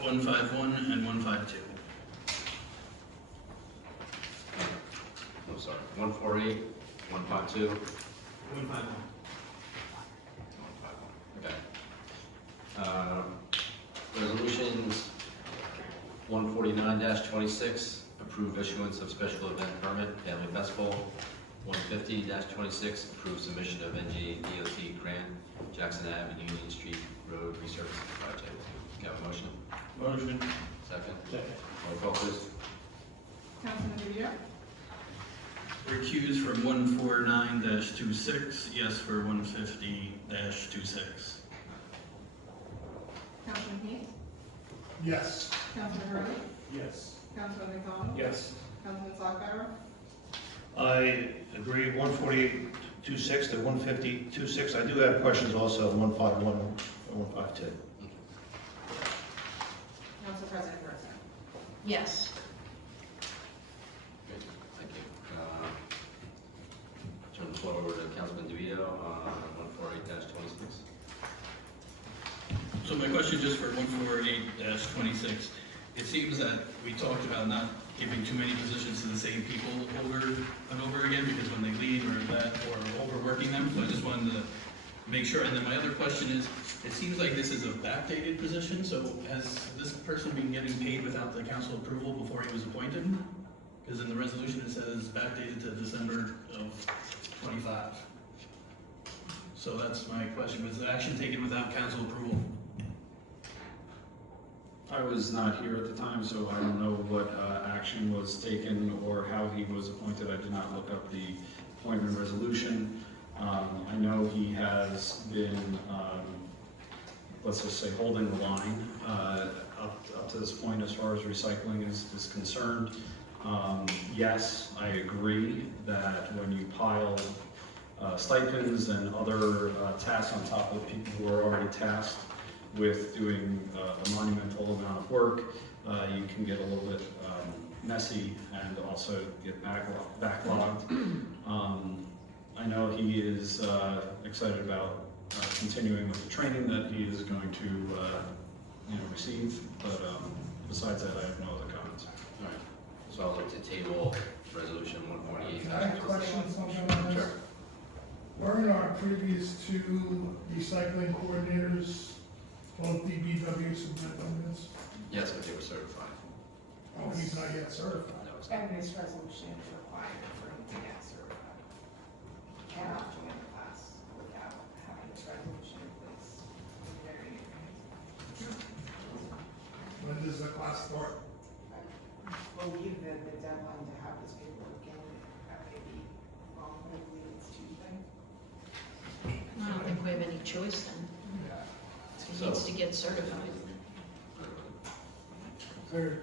151, and 152. I'm sorry, 148, 152, 151. Okay. Resolutions 149-26, approve issuance of special event permit, family festival. 150-26, approve submission of NJ DOT grant, Jackson Ave and Union Street Road resurfacing project. Can I have a motion? Motion. Second. Second. Roll call, please. Councilman DeVito? Recuse for 149-26, yes for 150-26. Councilman Heath? Yes. Councilman Hurley? Yes. Councilman McDonald? Yes. Councilman Slagfire? I agree, 148-26 to 150-26. I do have questions also on 151 and 152. Council President Richardson? Yes. Great, thank you. Turn the floor over to Councilman DeVito on 148-26. So my question just for 148-26, it seems that we talked about not giving too many positions to the same people over and over again, because when they leave or that, or overworking them, so I just wanted to make sure. And then my other question is, it seems like this is a backdated position, so has this person been getting paid without the council approval before he was appointed? Because in the resolution it says backdated to December of 25. So that's my question, was the action taken without council approval? I was not here at the time, so I don't know what action was taken or how he was appointed. I did not look up the appointment resolution. I know he has been, let's just say, holding the line up to this point as far as recycling is concerned. Yes, I agree that when you pile stipends and other tasks on top of people who are already tasked with doing a monumental amount of work, you can get a little bit messy and also get backlogged. I know he is excited about continuing with the training that he is going to receive, but besides that, I have no other comments. All right, so I'll look to table resolution 148. Can I question something on this? Sure. Weren't our previous two recycling coordinators both DPW superintendents? Yes, but they were certified. Oh, he's not yet certified. That was- And this resolution is required for him to get certified. Cannot join the class without having this resolution in place. Very When does the class start? believe that the deadline to have this paperwork in, that may be wrong, but I believe it's Tuesday. I don't think we have any choice then. He needs to get certified. There,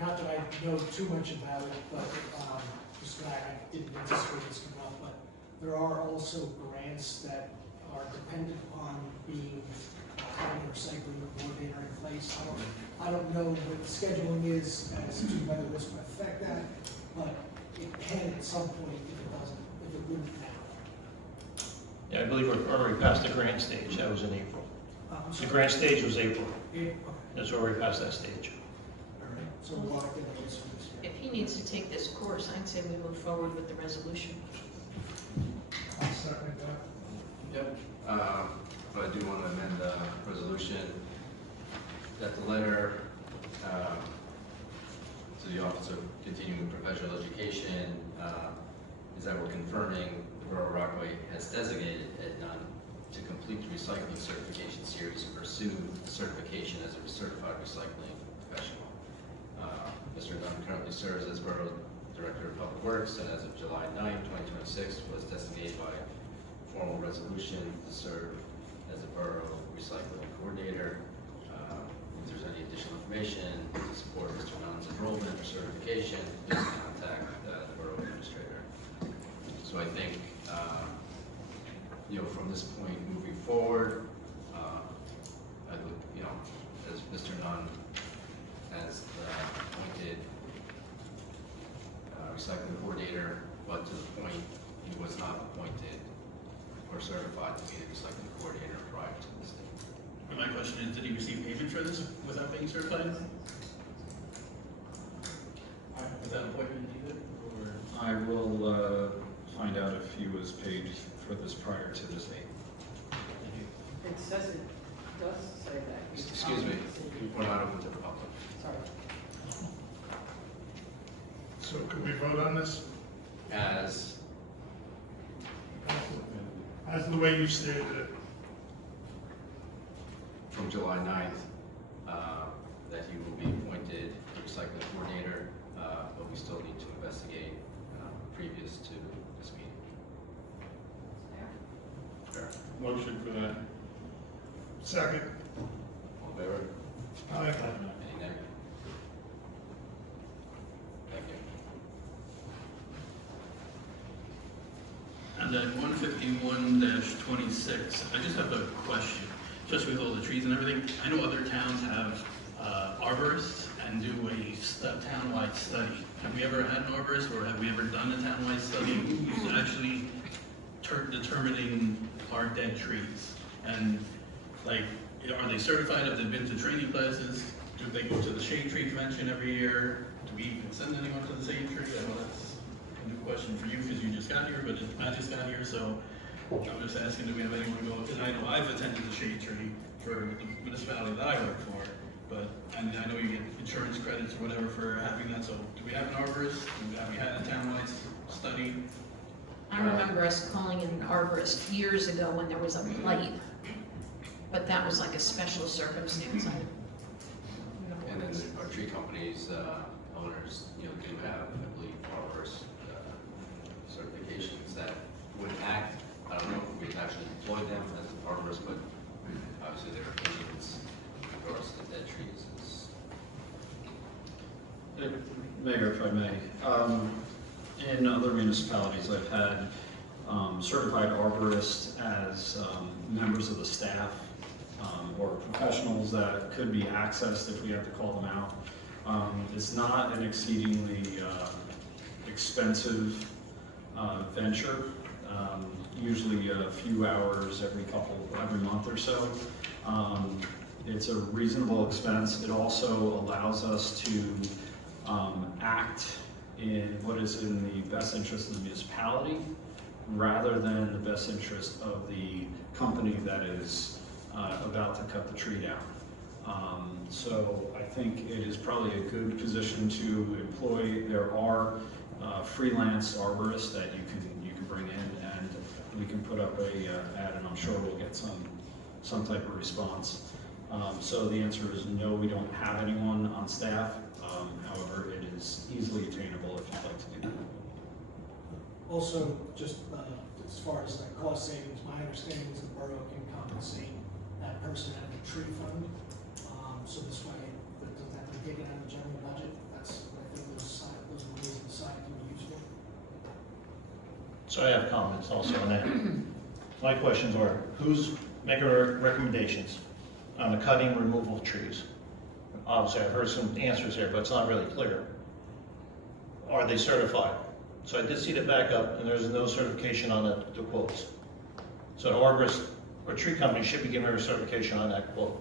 not that I know too much about it, but just that I didn't anticipate this coming up, but there are also grants that are dependent upon being having a recycling coordinator in place. I don't know what the scheduling is as to whether this would affect that, but it can at some point if it wouldn't now. Yeah, I believe we're already past the grant stage, that was in April. I'm The sorry. grant stage was April, Okay, that's already past that stage. all right, so we'll lock in this for this year. If he needs to take this course, I'd say we move forward with the resolution. I'll second that. Yep. But I do want to amend the resolution that the letter to the Office of Continuing Professional Education is that we're confirming the Borough of Rockaway has designated Ed Nunn to complete the recycling certification series and pursue certification as a certified recycling professional. Mr. Nunn currently serves as Borough Director of Public Works, and as of July 9, 2026, was designated by formal resolution to serve as a Borough Recycling Coordinator. If there's any additional information to support Mr. Nunn's enrollment or certification, please contact the Borough Administrator. So I think, from this point moving forward, I look, as Mr. Nunn as the appointed recycling coordinator, but to the point he was not appointed or certified to be the recycling coordinator prior to this date. And my question is, did he receive payment for this without being certified? Without appointment either, or? I will find out if he was paid for this prior to this date. It says it does say that. Excuse me, we're not open to the public. Sorry. So could we vote on this? As As the way you stated it. from July 9th, that he will be appointed the recycling coordinator, but we still need to investigate previous to this meeting. Fair. Motion for that. Second. All in favor? Aye. Any nay? Thank you. And then 151-26, I just have a question, especially with all the trees and everything. I know other towns have arborists, and and do a townwide study. Have we ever had an arborist, or have we ever done a townwide study who's actually determining our dead trees? And like, are they certified? Have they been to training classes? Do they go to the shade tree convention every year? Do we even send anyone to the shade tree? I know that's a new question for you because you just got here, but I just got here, so I'm just asking, do we have anyone go? Because I know I've attended the shade tree for the municipality that I work for, but and I know you get insurance credits or whatever for having that. So do we have an arborist? Have we had a townwide study? I remember us calling in an arborist years ago when there was a blight, but that was like a special circumstance. And then our tree companies, owners, do have, I believe, arborist certifications that would act. I don't know if we've actually deployed them as an arborist, but obviously their opinions in regards to dead trees is. Mayor, if I may, in other municipalities, I've had certified arborists as members of the staff or professionals that could be accessed if we have to call them out. It's not an exceedingly expensive venture, usually a few hours every month or so. It's a reasonable expense. It also allows us to act in what is in the best interest of the municipality rather than the best interest of the company that is about to cut the tree down. So I think it is probably a good position to employ. There are freelance arborists that you can bring in, and we can put up a ad, and I'm sure we'll get some type of response. So the answer is no, we don't have anyone on staff. However, it is easily attainable if you'd like to do that. Also, just as far as like cost savings, my understanding is the borough can compensate that person out of the tree fund. So this way, it doesn't have to be taken out of the general budget. That's what I think those monies on the side can be used for. So I have comments also on that. My questions are, who's making recommendations on the cutting and removal of trees? Obviously, I've heard some answers here, but it's not really clear. Are they certified? So I did see the backup, and there's no certification on the quotes. So an arborist or tree company should be given a certification on that quote.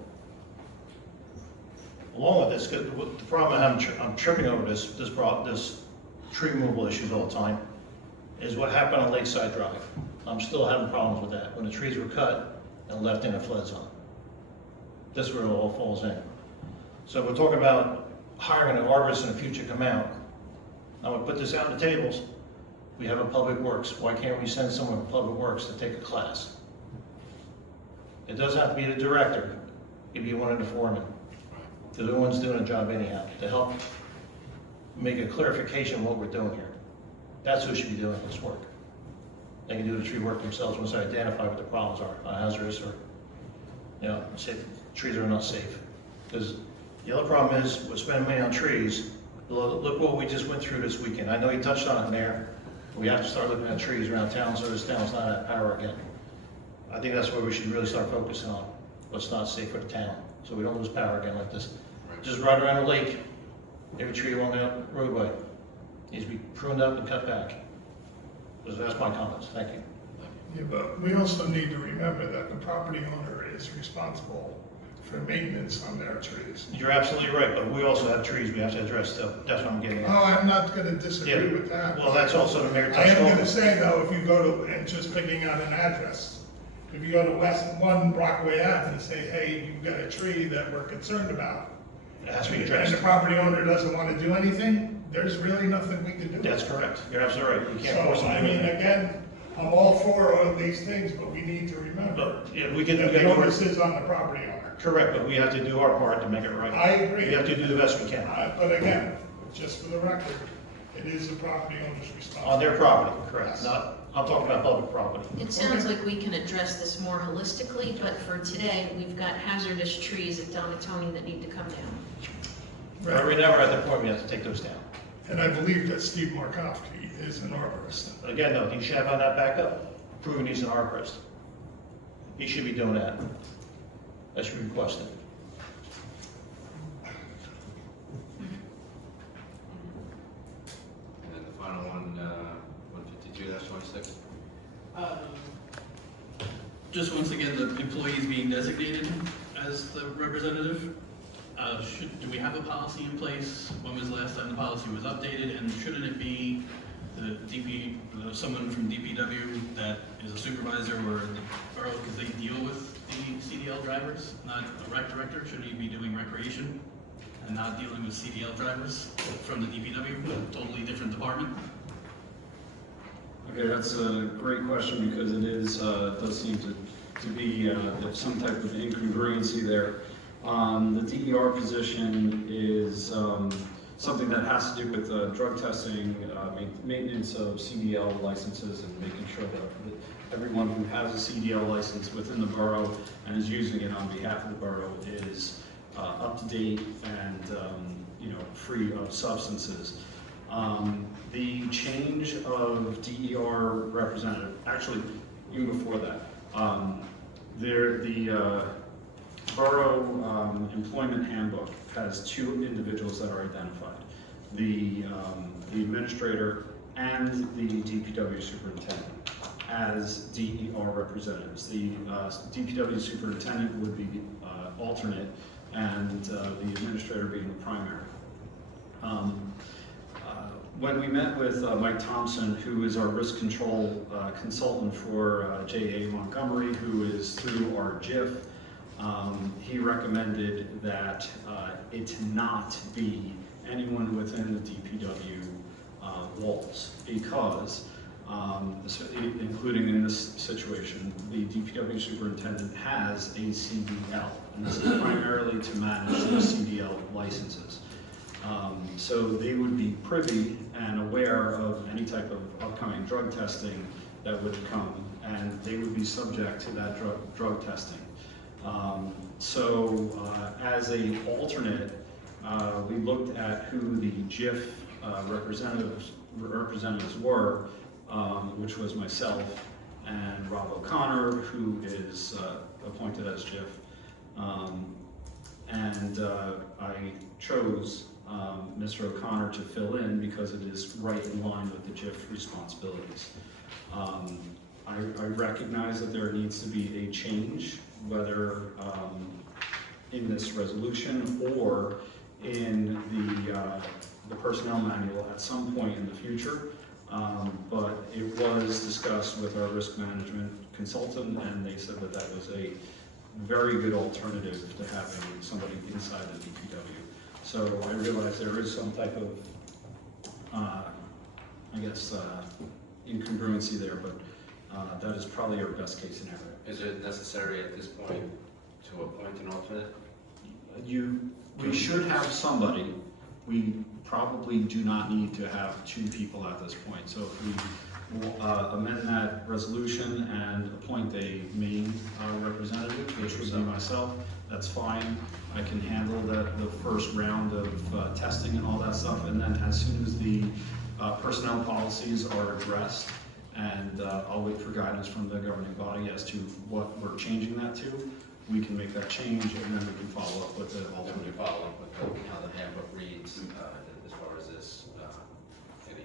Along with this, the problem I'm tripping over this tree removal issues all the time is what happened on Lakeside Drive. I'm still having problems with that, when the trees were cut and left in a flood zone. This is where it all falls in. So we're talking about hiring an arborist in the future come out. Now we put this out on the tables. We have a public works. Why can't we send someone from public works to take a class? It doesn't have to be the director. It could be one of the foremen. They're the ones doing the job anyhow, to help make a clarification of what we're doing here. That's who should be doing this work. They can do the tree work themselves once they identify what the problems are, hazardous or, safe. Trees are not safe. Because the other problem is, we're spending money on trees. Look what we just went through this weekend. I know you touched on it, Mayor. We have to start looking at trees around town so this town's not at power again. I think that's where we should really start focusing on. What's not safe for the town, so we don't lose power again like this. Just right around the lake, every tree along that roadway needs to be pruned up and cut back. That's my comments. Thank you. Yeah, but we also need to remember that the property owner is responsible for maintenance on their trees. You're absolutely right, but we also have trees we have to address, so that's what I'm getting Oh, at. I'm not gonna disagree Yeah. with that. Well, that's also the mayor I touched am on. gonna say though, if you go to, and just picking out an address, if you go to West 1 Rockaway Ave and say, hey, you've got a tree that we're concerned about, It has to be and addressed. the property owner doesn't wanna do anything, there's really nothing we can do. That's correct. You're absolutely right. You can't force So, them I to do mean, anything. again, I'm all for all of these things, but we need to remember But, yeah, we can, that we the can do onus it. is on the property owner. Correct, but we have to do our part to make it right. I agree. We have to do the best we can. But again, just for the record, it is the property owner's On responsibility. their property, correct. Yes. Not, I'm talking about public property. It sounds like we can address this more holistically, but for today, we've got hazardous trees at Donatoni that need to come down. But we're never at the point we have to take those down. And I believe that Steve Markowski is an arborist. But again, though, he should have on that backup, proving he's an arborist. He should be doing that. That should be requested. 26. Just once again, the employee is being designated as the representative. Do we have a policy in place? When was the last time the policy was updated? And shouldn't it be someone from DPW that is a supervisor or the borough, because they deal with the CDL drivers, not the rec director? Should he be doing recreation and not dealing with CDL drivers from the DPW, a totally different department? Okay, that's a great question because it is, does seem to be there's some type of incongruency there. The DER position is something that has to do with drug testing, maintenance of CDL licenses, and making sure that everyone who has a CDL license within the borough and is using it on behalf of the borough is up to date and free of substances. The change of DER representative, actually, even before that, the borough employment handbook has two individuals that are identified. The administrator and the DPW superintendent as DER representatives. The DPW superintendent would be alternate and the administrator being the primary. When we met with Mike Thompson, who is our risk control consultant for J.A. Montgomery, who is through our JIF, he recommended that it not be anyone within the DPW walls because, including in this situation, the DPW superintendent has a CDL, and this is primarily to manage the CDL licenses. So they would be privy and aware of any type of upcoming drug testing that would come, and they would be subject to that drug testing. As a alternate, we looked at who the JIF representatives were, which was myself and Rob O'Connor, who is appointed as JIF. I chose Mr. O'Connor to fill in because it is right in line with the JIF responsibilities. I recognize that there needs to be a change, whether in this resolution or in the personnel manual at some point in the future. But it was discussed with our risk management consultant, and they said that that was a very good alternative to having somebody inside the DPW. So I realize there is some type of, incongruency there, but that is probably our best case scenario. Is it necessary at this point to appoint an alternate? We should have somebody. We probably do not need to have two people at this point. So if we amend that resolution and appoint a main representative, which would be myself, that's fine. I can handle the first round of testing and all that stuff, and then as soon as the personnel policies are addressed, and I'll wait for guidance from the governing body as to what we're changing that to, we can make that change, and then we can follow up with the Then we alternate. follow up with how the handbook reads as far as this, any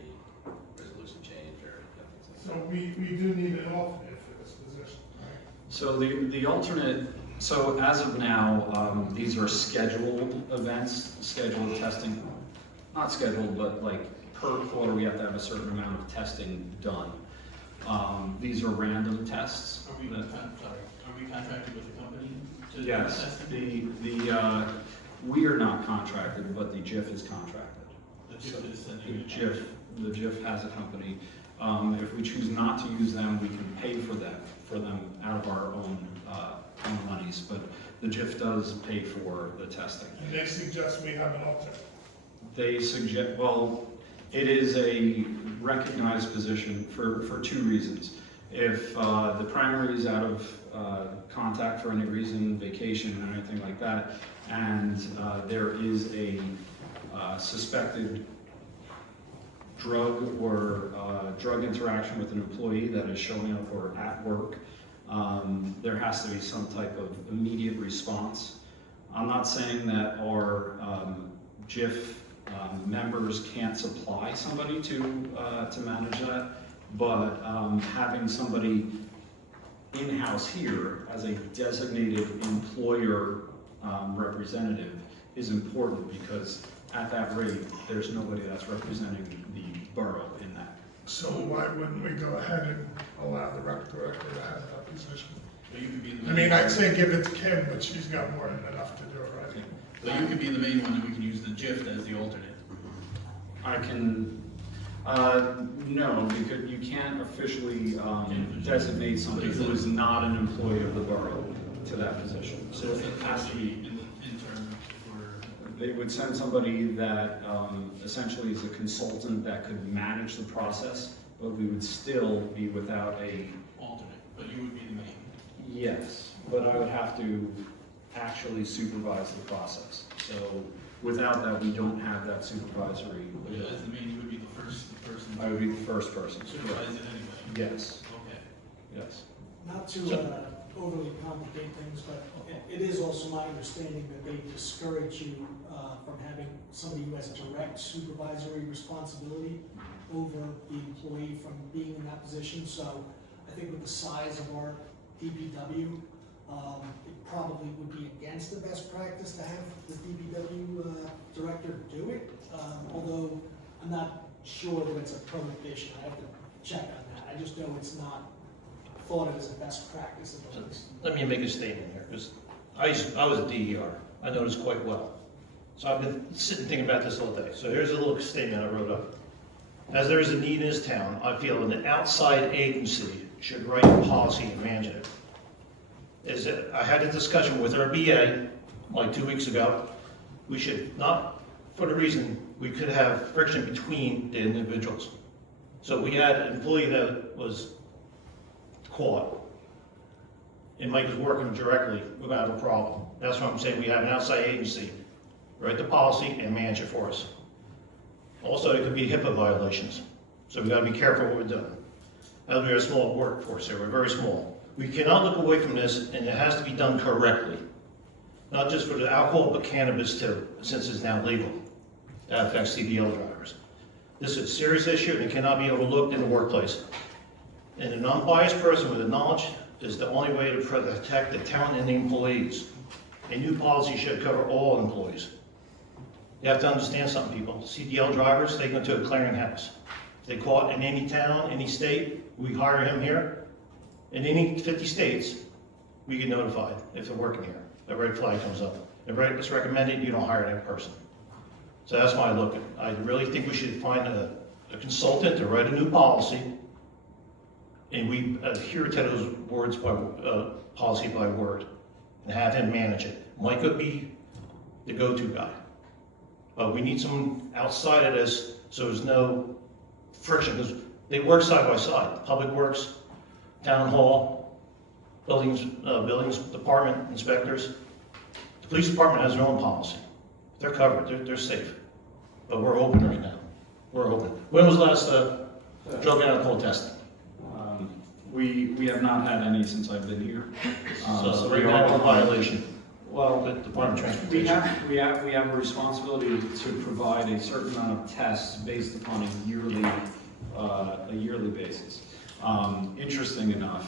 resolution change or things like So we do need an alternate for this position, right? So the alternate, so as of now, these are scheduled events, scheduled testing, not scheduled, but like per quarter, we have to have a certain amount of testing done. These are random tests. Are we contracted with the company to do Yes, testing? we are not contracted, but the JIF is contracted. The JIF is The sending it. the JIF has a company. If we choose not to use them, we can pay for them out of our own monies, but the JIF does pay for the testing. And they suggest we have an alternate. They suggest, well, it is a recognized position for two reasons. If the primary is out of contact for any reason, vacation or anything like that, and there is a suspected drug or drug interaction with an employee that is showing up or at work, there has to be some type of immediate response. I'm not saying that our JIF members can't supply somebody to manage that, But having somebody in-house here as a designated employer representative is important, because at that rate, there's nobody that's representing the borough in that. So why wouldn't we go ahead and allow the rec director to have that position? So you could be the I mean, I'd say give it to Kim, but she's got more than enough to do it, right? So you could be the main one, and we can use the GIF as the alternate. I can, no, because you can't officially designate somebody who is not an employee of the borough to that position. So it has to be, Intern or. they would send somebody that essentially is a consultant that could manage the process, but we would still be without a, Alternate, but you would be the main. yes, but I would have to actually supervise the process. So without that, we don't have that supervisory. But as the main, you would be the first person. I would be the first person. to supervise it anyway. Yes, Okay. yes. Not to overly complicate things, but it is also my understanding that they discourage you from having somebody who has a direct supervisory responsibility over the employee from being in that position. So I think with the size of our DPW, it probably would be against the best practice to have the DPW director do it, although I'm not sure that it's a prohibition. I have to check on that. I just know it's not thought of as a best practice at the least. Let me make a statement here, because I was a DER, I know this quite well. So I've been sitting thinking about this all day. So here's a little statement I wrote up. As there is a need in this town, I feel an outside agency should write a policy and manage it. I had a discussion with our BA like 2 weeks ago. We should not, for the reason, we could have friction between the individuals. So we had an employee that was caught, and Mike was working directly without a problem. That's what I'm saying, we have an outside agency, write the policy and manage it for us. Also, it could be HIPAA violations, so we gotta be careful what we're doing. As we're a small workforce here, we're very small. We cannot look away from this, and it has to be done correctly. Not just for the alcohol, but cannabis too, since it's now legal. That affects CDL drivers. This is a serious issue, and it cannot be overlooked in the workplace. And a non-biased person with the knowledge is the only way to protect the town and the employees. A new policy should cover all employees. You have to understand something, people. CDL drivers, they go to a clearinghouse. If they caught in any town, any state, we hire him here. In any 50 states, we get notified if they're working here. The red flag comes up. If it's recommended, you don't hire that person. So that's why I look at it. I really think we should find a consultant to write a new policy, and we adhere to those words by, policy by word, and have him manage it. Mike could be the go-to guy. But we need someone outside of this, so there's no friction, because they work side by side. Public Works, Town Hall, buildings department, inspectors. The police department has their own policy. They're covered, they're safe. But we're open right now. We're open. When was the last drug and alcohol testing? We have not had any since I've been here. So we are in violation. Well, The Department of we Transportation. have a responsibility to provide a certain amount of tests based upon a yearly basis. Interesting enough,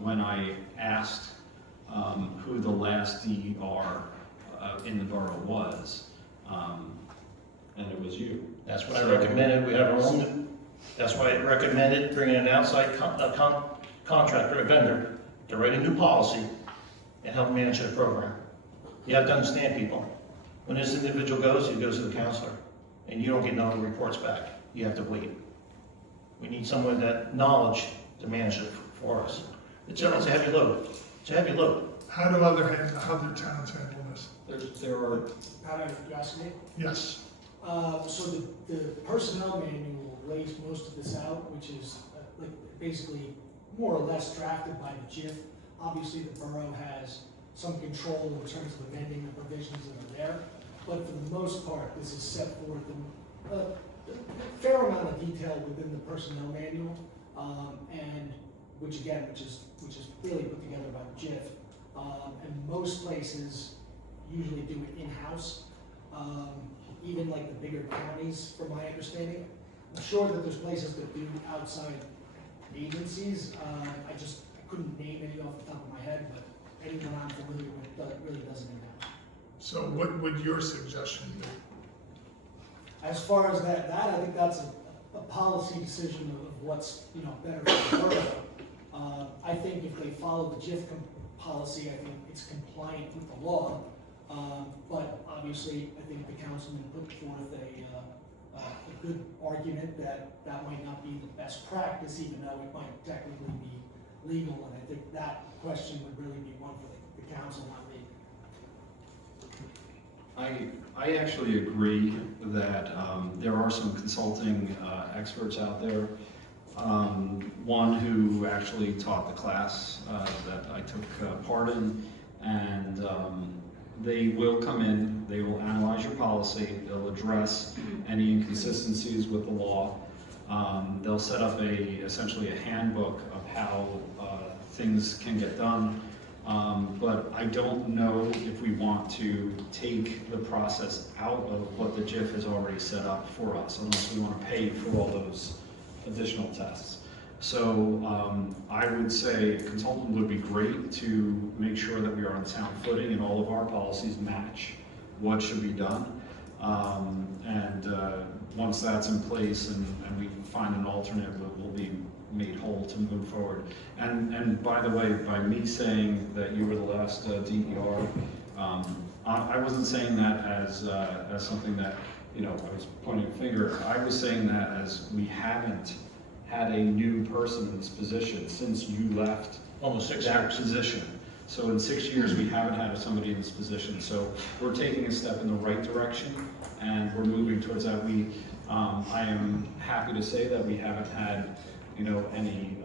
when I asked who the last DER in the borough was, and it was you. That's what I recommended. We have our own. That's why I recommended bringing an outside contractor, a vendor, to write a new policy and help manage the program. You have to understand, people. When this individual goes, he goes to the counselor, and you don't get no reports back. You have to wait. We need someone with that knowledge to manage it for us. It's a heavy load. It's a heavy load. How do other towns handle this? There are, How do you ask me? Yes. So the personnel manual lays most of this out, which is like basically more or less drafted by the GIF. Obviously, the borough has some control in terms of amending the provisions that are there, but for the most part, this is set forth in a fair amount of detail within the personnel manual, and which is really put together by the GIF. And most places usually do it in-house. Even like the bigger counties, from my understanding. I'm sure that there's places that do outside agencies. I couldn't name any off the top of my head, but anyone I'm familiar with really doesn't now. So what would your suggestion be? As far as that, I think that's a policy decision of what's, better for the borough. I think if they follow the JIF policy, I think it's compliant with the law. But obviously, I think the councilman put forth a good argument that might not be the best practice, even though it might technically be legal. And I think that question would really be one for the council, not me. I actually agree that there are some consulting experts out there. One who actually taught the class that I took part in, and they will come in, they will analyze your policy, they'll address any inconsistencies with the law. They'll set up essentially a handbook of how things can get done. But I don't know if we want to take the process out of what the JIF has already set up for us, unless we want to pay for all those additional tests. So I would say a consultant would be great to make sure that we are on sound footing and all of our policies match what should be done. Once that's in place and we find an alternate, we'll be made whole to move forward. And by the way, by me saying that you were the last DER, I wasn't saying that as something that, I was pointing a finger. I was saying that as we haven't had a new person in this position since you left Almost 6 that years. position. So in 6 years, we haven't had somebody in this position. So we're taking a step in the right direction, and we're moving towards that. I am happy to say that we haven't had, any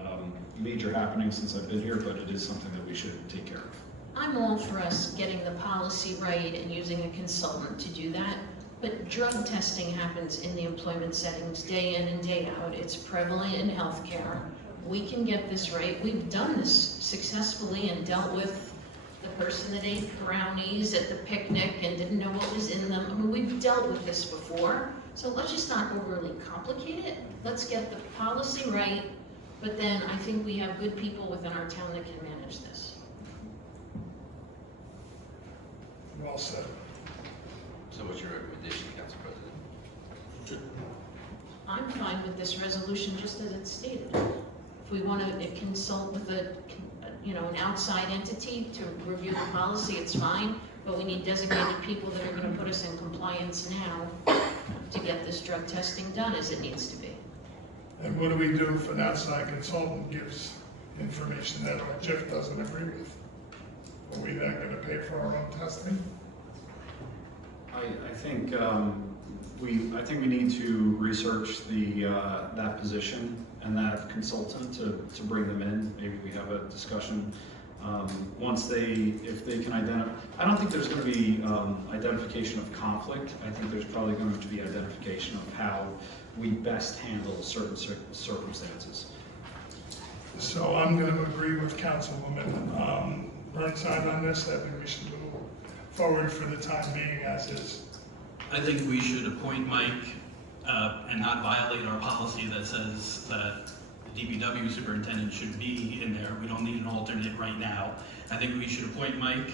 major happenings since I've been here, but it is something that we should take care of. I'm all for us getting the policy right and using a consultant to do that, but drug testing happens in the employment settings day in and day out. It's prevalent in healthcare. We can get this right. We've done this successfully and dealt with the person that ate brownies at the picnic and didn't know what was in them. I mean, we've dealt with this before, so let's just not overly complicate it. Let's get the policy right, but then I think we have good people within our town that can manage this. Well said. So what's your recommendation, Council President? I'm fine with this resolution just as it's stated. If we want to consult with an outside entity to review the policy, it's fine, but we need designated people that are going to put us in compliance now to get this drug testing done as it needs to be. And what do we do if an outside consultant gives information that our JIF doesn't agree with? Are we then going to pay for our own testing? I think we need to research that position and that consultant to bring them in. Maybe we have a discussion if they can identify. I don't think there's going to be identification of conflict. I think there's probably going to be identification of how we best handle certain circumstances. So I'm going to agree with Councilwoman Burnside on this. I think we should move forward for the time being as is. I think we should appoint Mike and not violate our policy that says that the DPW superintendent should be in there. We don't need an alternate right now. I think we should appoint Mike,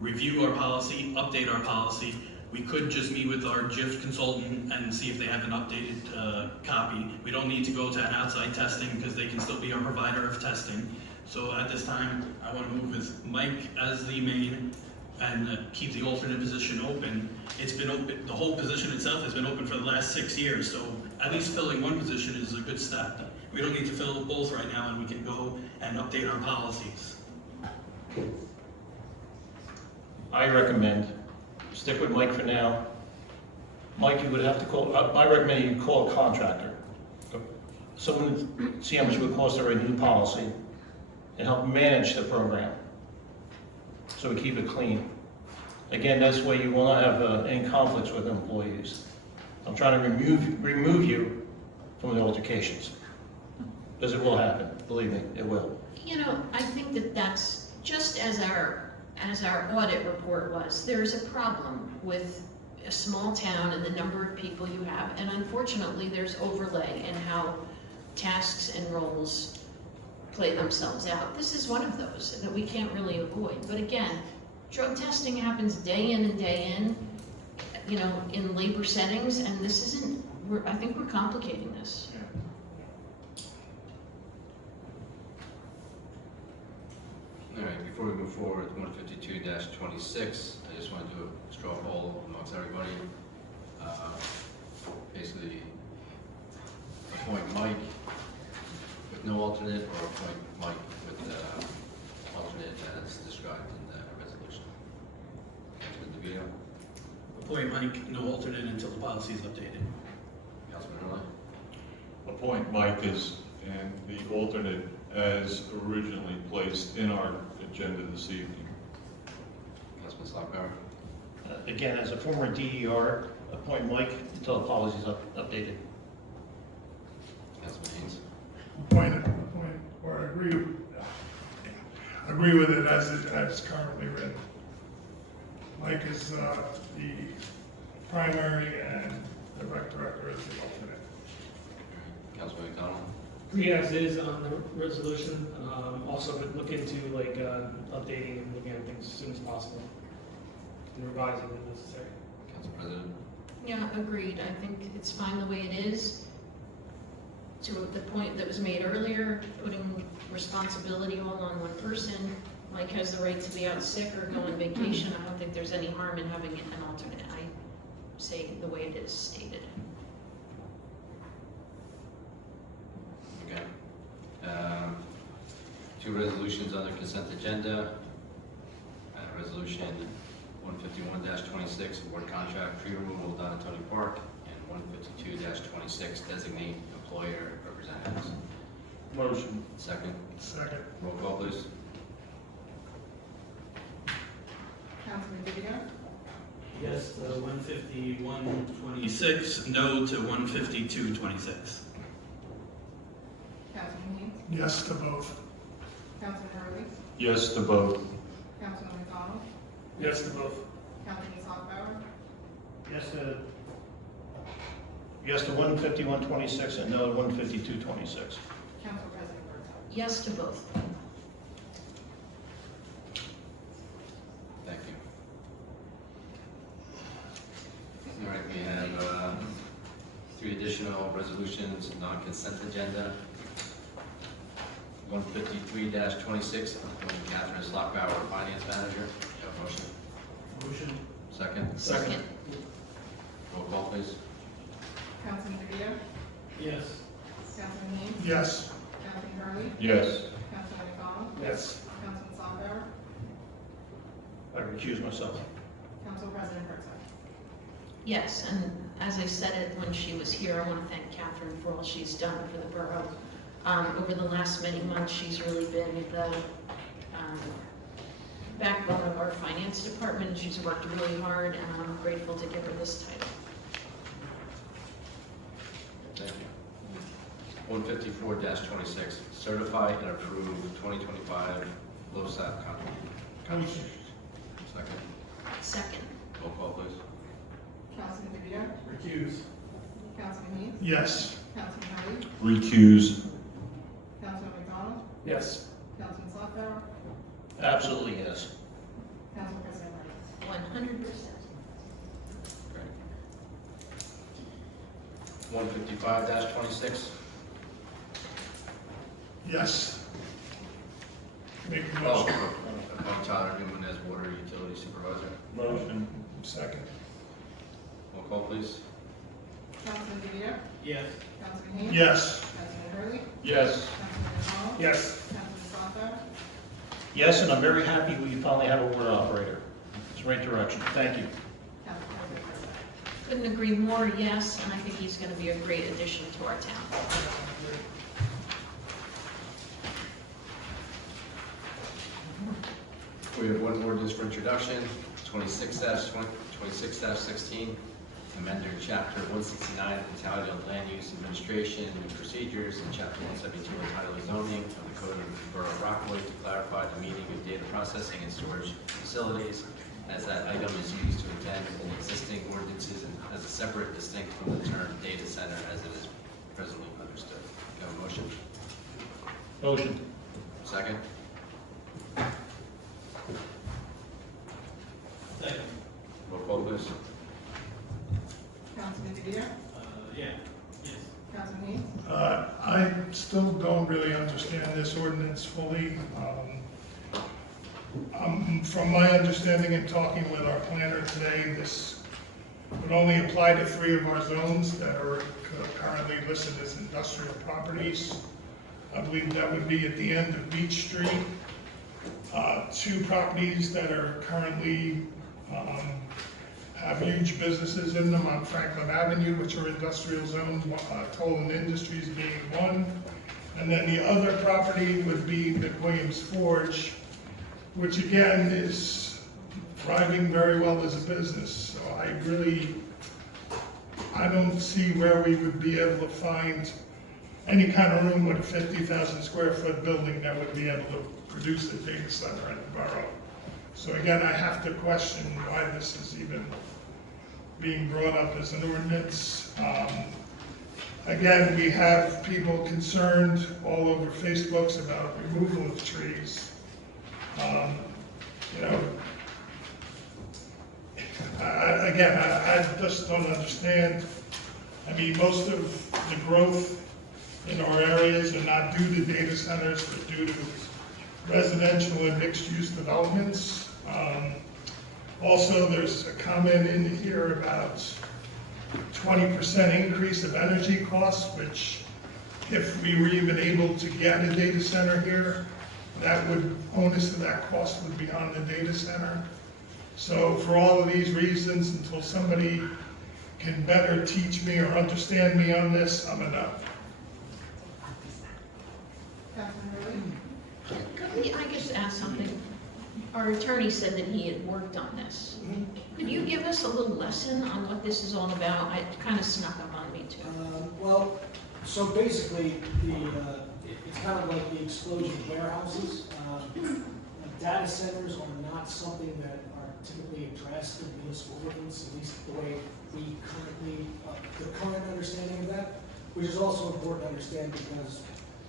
review our policy, update our policy. We could just meet with our JIF consultant and see if they have an updated copy. We don't need to go to outside testing because they can still be our provider of testing. So at this time, I want to move with Mike as the main and keep the alternate position open. It's been open, the whole position itself has been open for the last 6 years, so at least filling one position is a good step. We don't need to fill both right now, and we can go and update our policies. I recommend, stick with Mike for now. Mike, you would have to call, I recommend you call a contractor. Someone, see how much it would cost to write a new policy and help manage the program. So we keep it clean. Again, that's why you will not have any conflicts with employees. I'm trying to remove you from the altercations. Because it will happen, believe me, it will. I think that that's just as our audit report was. There's a problem with a small town and the number of people you have, and unfortunately there's overlay in how tasks and roles play themselves out. This is one of those that we can't really avoid. But again, drug testing happens day in and day in, you know, in labor settings, and this isn't, I think we're complicating this. All right, before we move forward, 152-26, I just want to do a straw poll amongst everybody. Basically, appoint Mike with no alternate, or appoint Mike with alternate as described in the resolution. Councilman DeVito, Appoint Mike, no alternate until the policy is updated. Councilman Early, Appoint Mike as, and the alternate as originally placed in our agenda this evening. Councilman Slocum, Again, as a former DER, appoint Mike until the policy is updated. Councilman Haynes, Appoint, or agree with it as currently written. Mike is the primary and the rec director is the alternate. Councilman McDonald, Agree as is on the resolution, also look into like updating and looking at things as soon as possible and revising if necessary. Council President, Yeah, agreed. I think it's fine the way it is. To the point that was made earlier, putting responsibility all on one person. Mike has the right to be out sick or go on vacation. I don't think there's any harm in having an alternate. I say the way it is stated. okay. Two resolutions on the consent agenda. Resolution 151-26, award contract tree removal Donatoni Park, and 152-26, designate employer representatives. Motion. Second, Second. roll call please. Councilman DeVito, Yes to 151-26, no to 152-26. Councilman Haynes, Yes to both. Councilman Hurley, Yes to both. Councilman McDonald, Yes to both. Councilman Slocum, Yes to 151-26 and no to 152-26. Council President Bertha. Yes to both. Thank you. All right, we have three additional resolutions, non-consent agenda. 153-26, appointing Catherine Slockbauer, Finance Manager. Have a motion? Motion. Second, Second. roll call please. Councilman DeVito, Yes. Councilman Haynes, Yes. Councilman Hurley, Yes. Councilman McDonald, Yes. Councilman Slocum, I recuse myself. Council President Bertha. Yes, and as I said it when she was here, I want to thank Catherine for all she's done for the borough. Over the last many months, she's really been the backbone of our finance department, and she's worked really hard, and I'm grateful to give her this title. Thank you. 154-26, certify and approve 2025 LoSAP contract. Second, Second. roll call please. Councilman DeVito, Recuse. Councilman Haynes, Yes. Councilman Hurley, Recuse. Councilman McDonald, Yes. Councilman Slocum, Absolutely yes. Council President Bertha. 100%. Great. 155-26, Yes. Make a oh, motion. appoint Tyler Newman as Water Utility Supervisor. Motion. Second. Roll call please. Councilman DeVito, Yes. Councilman Haynes, Yes. Councilman Hurley, Yes. Councilman McDonald, Yes. Councilman Slocum, Yes, and I'm very happy we finally have a water operator. It's the right direction. Thank you. Council President Bertha. Couldn't agree more, yes, and I think he's going to be a great addition to our town. We have one ordinance for introduction, 26-16, amended chapter 169 entitled Land Use Administration and Procedures and chapter 172 entitled Zoning of the Code of the Borough of Rockaway to clarify the meaning of data processing and storage facilities, as that item is used to attend in existing ordinances and as a separate, distinct from the term data center as it is presently understood. Can I have a motion? Motion. Second? Roll call, please. Councilman DeVito? Yeah. Yes. Councilman Hayes? I still don't really understand this ordinance fully. From my understanding and talking with our planner today, this would only apply to 3 of our zones that are currently listed as industrial properties. I believe that would be at the end of Beach Street. 2 properties that are currently have huge businesses in them on Franklin Avenue, which are industrial zones, Toland Industries being one. And then the other property would be McWilliams Forge, which again is thriving very well as a business. So I don't see where we would be able to find any kind of room with a 50,000 square foot building that would be able to produce a data center in the borough. So again, I have to question why this is even being brought up as an ordinance. Again, we have people concerned all over Facebooks about removal of trees. You know, I just don't understand. I mean, most of the growth in our areas are not due to data centers, but due to residential and mixed-use developments. Also, there's a comment in here about 20% increase of energy costs, which if we were even able to get a data center here, that would, onus of that cost would be on the data center. So for all of these reasons, until somebody can better teach me or understand me on this, I'm a no. Councilman Rowley? Could I just ask something? Our attorney said that he had worked on this. Could you give us a little lesson on what this is all about? It kind of snuck up on me too. Well, so basically, it's kind of like the explosion of warehouses. Data centers are not something that are typically addressed in municipal ordinance, at least the way we currently, the current understanding of that, which is also important to understand because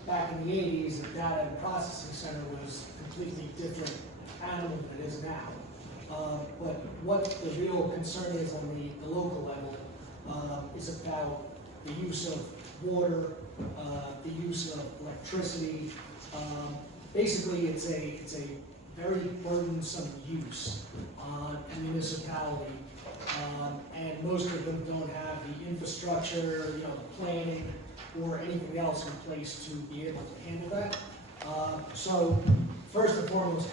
back in the 80s, the data and processing center was a completely different animal than it is now. But what the real concern is on the local level is about the use of water, the use of electricity. Basically, it's a very burdensome use on a municipality, and most of them don't have the infrastructure, the planning, or anything else in place to be able to handle that. So, first and foremost,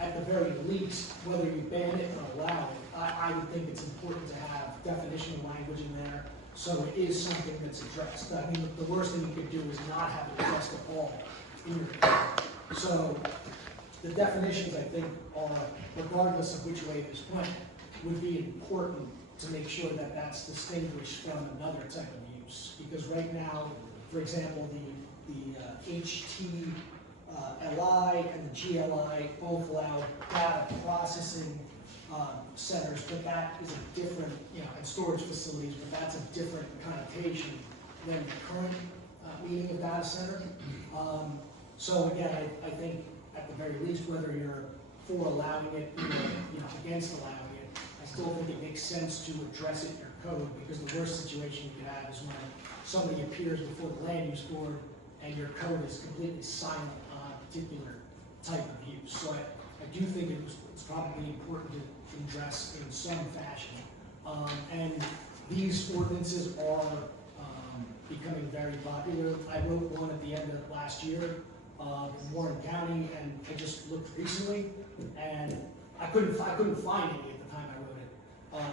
at the very least, whether you ban it or allow it, I would think it's important to have definition language in there, so it is something that's addressed. I mean, the worst thing you could do is not have it addressed at all in your code. So, the definitions, I think, are, regardless of which way this went, would be important to make sure that that's distinguished from another type of use. Because right now, for example, the HT LI and the GLI both allow data processing centers, but that is a different, and storage facilities, but that's a different connotation than the current meaning of data center. So again, I think at the very least, whether you're for allowing it or against allowing it, I still think it makes sense to address it in your code, because the worst situation you could have is when somebody appears before the land use board and your code is completely silent on a particular type of use. So I do think it's probably important to address in some fashion. And these ordinances are becoming very popular. I wrote one at the end of last year in Warren County, and I just looked recently, and I couldn't find any at the time I wrote it,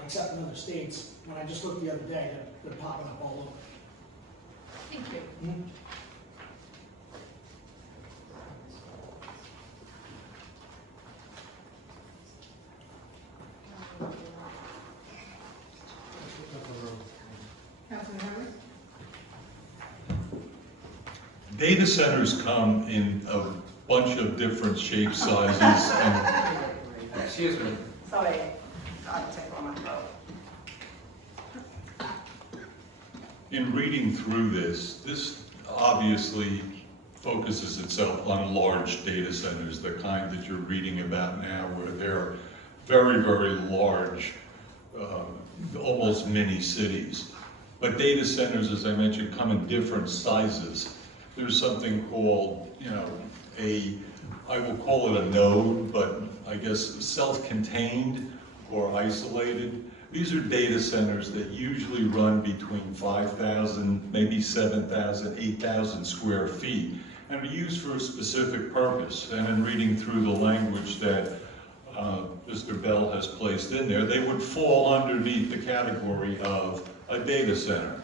except in other states. When I just looked the other day, they're popping up all over. Thank you. Mm-hmm. Councilman Rowley? Data centers come in a bunch of different shapes, sizes, and Excuse me. Sorry, I'll take on my phone. in reading through this obviously focuses itself on large data centers, the kind that you're reading about now, where they're very, very large, almost mini cities. But data centers, as I mentioned, come in different sizes. There's something called, I will call it a node, but I guess self-contained or isolated. These are data centers that usually run between 5,000, maybe 7,000, 8,000 square feet, and are used for a specific purpose. And in reading through the language that Mr. Bell has placed in there, they would fall underneath the category of a data center.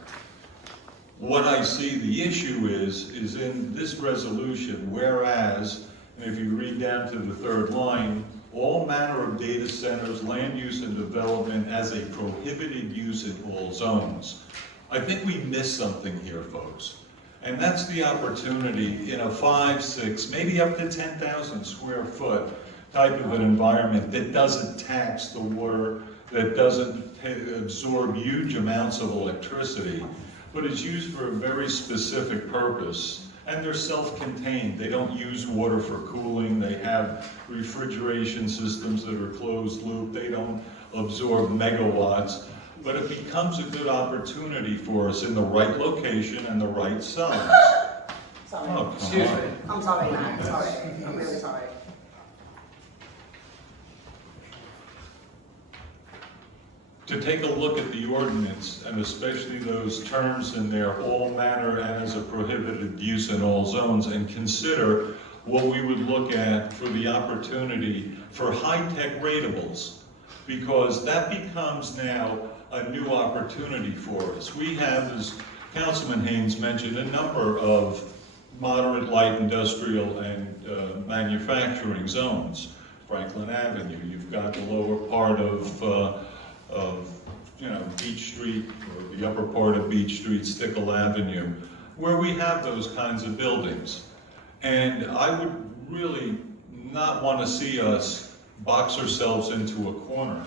What I see the issue is in this resolution, whereas, and if you read down to the third line, all manner of data centers, land use and development as a prohibited use in all zones. I think we missed something here, folks. And that's the opportunity in a 5, 6, maybe up to 10,000 square foot type of an environment that doesn't tax the water, that doesn't absorb huge amounts of electricity, but is used for a very specific purpose. And they're self-contained. They don't use water for cooling. They have refrigeration systems that are closed loop. They don't absorb megawatts. But it becomes a good opportunity for us in the right location and the right size. Sorry. Oh, come on. I'm sorry, Matt, sorry, I'm really sorry. To take a look at the ordinance, and especially those terms in there, all manner and as a prohibited use in all zones, and consider what we would look at for the opportunity for high-tech ratables, because that becomes now a new opportunity for us. We have, as Councilman Haynes mentioned, a number of moderate light industrial and manufacturing zones. Franklin Avenue, you've got the lower part of Beach Street, or the upper part of Beach Street, Stickle Avenue, where we have those kinds of buildings. And I would really not want to see us box ourselves into a corner,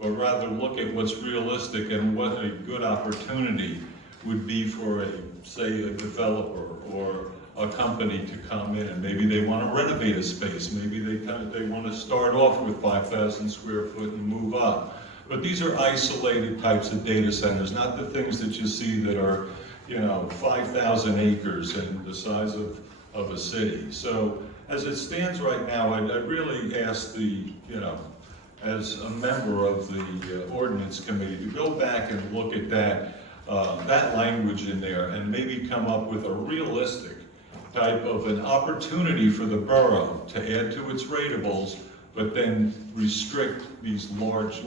but rather look at what's realistic and what a good opportunity would be for say a developer or a company to come in, and maybe they want to renovate a space, maybe they want to start off with 5,000 square foot and move up. But these are isolated types of data centers, not the things that you see that are, 5,000 acres and the size of a city. So as it stands right now, I'd really ask as a member of the ordinance committee to go back and look at that language in there and maybe come up with a realistic type of an opportunity for the borough to add to its ratables, but then restrict these large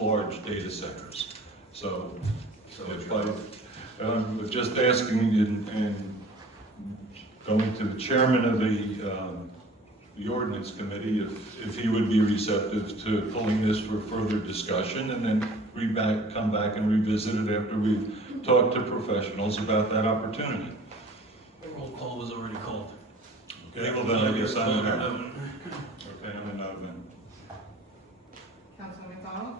data centers. So if I, just asking and going to the chairman of the ordinance committee, if he would be receptive to pulling this for further discussion, and then come back and revisit it after we've talked to professionals about that opportunity. The roll call was already called. Okay, well then I guess I'm an no. Okay, I'm a no then. Councilman McDonald?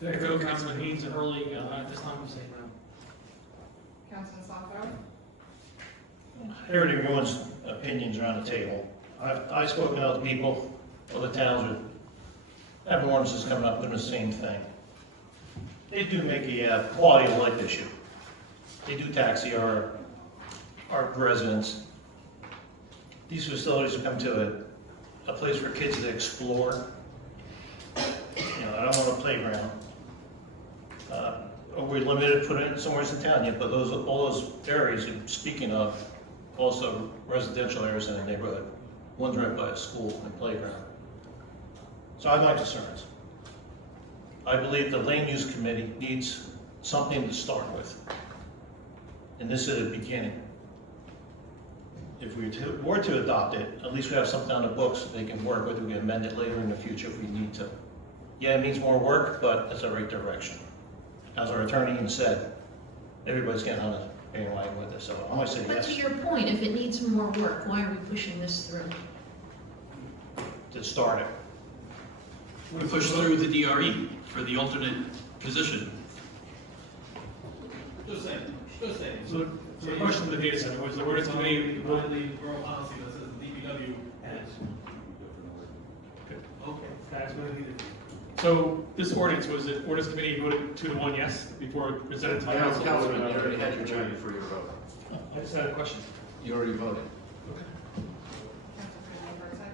To echo Councilman Haynes and Hurley, at this time, I'm saying no. Councilman Slaughtero? I heard everyone's opinions around the table. I've spoken to other people, other towns that have ordinances coming up doing the same thing. They do make a quality of life issue. They do tax our residents. These facilities come to a place for kids to explore. I don't want a playground. Are we limited to put it somewhere in town yet? But all those areas you're speaking of, also residential areas in the neighborhood. One's right by a school and playground. So I have my concerns. I believe the land use committee needs something to start with. And this is the beginning. If we were to adopt it, at least we have something on the books that they can work with. We can amend it later in the future if we need to. Yeah, it means more work, but it's the right direction. As our attorney even said, everybody's getting on the bandwagon with this, so I'm going to say But to yes your point, if it needs more work, why are we pushing this through? to start it. We push through the DRE for the alternate position. Just saying, just saying. So So the question of the data center was the ordinance committee. By the borough policy that says the DPW has. Okay. That's what it needed. So this ordinance, was it ordinance committee voted 2-1 yes before it presented to the council? Councilman, you already had your turn before you voted. I just had a question. You already voted. Council President Bertha?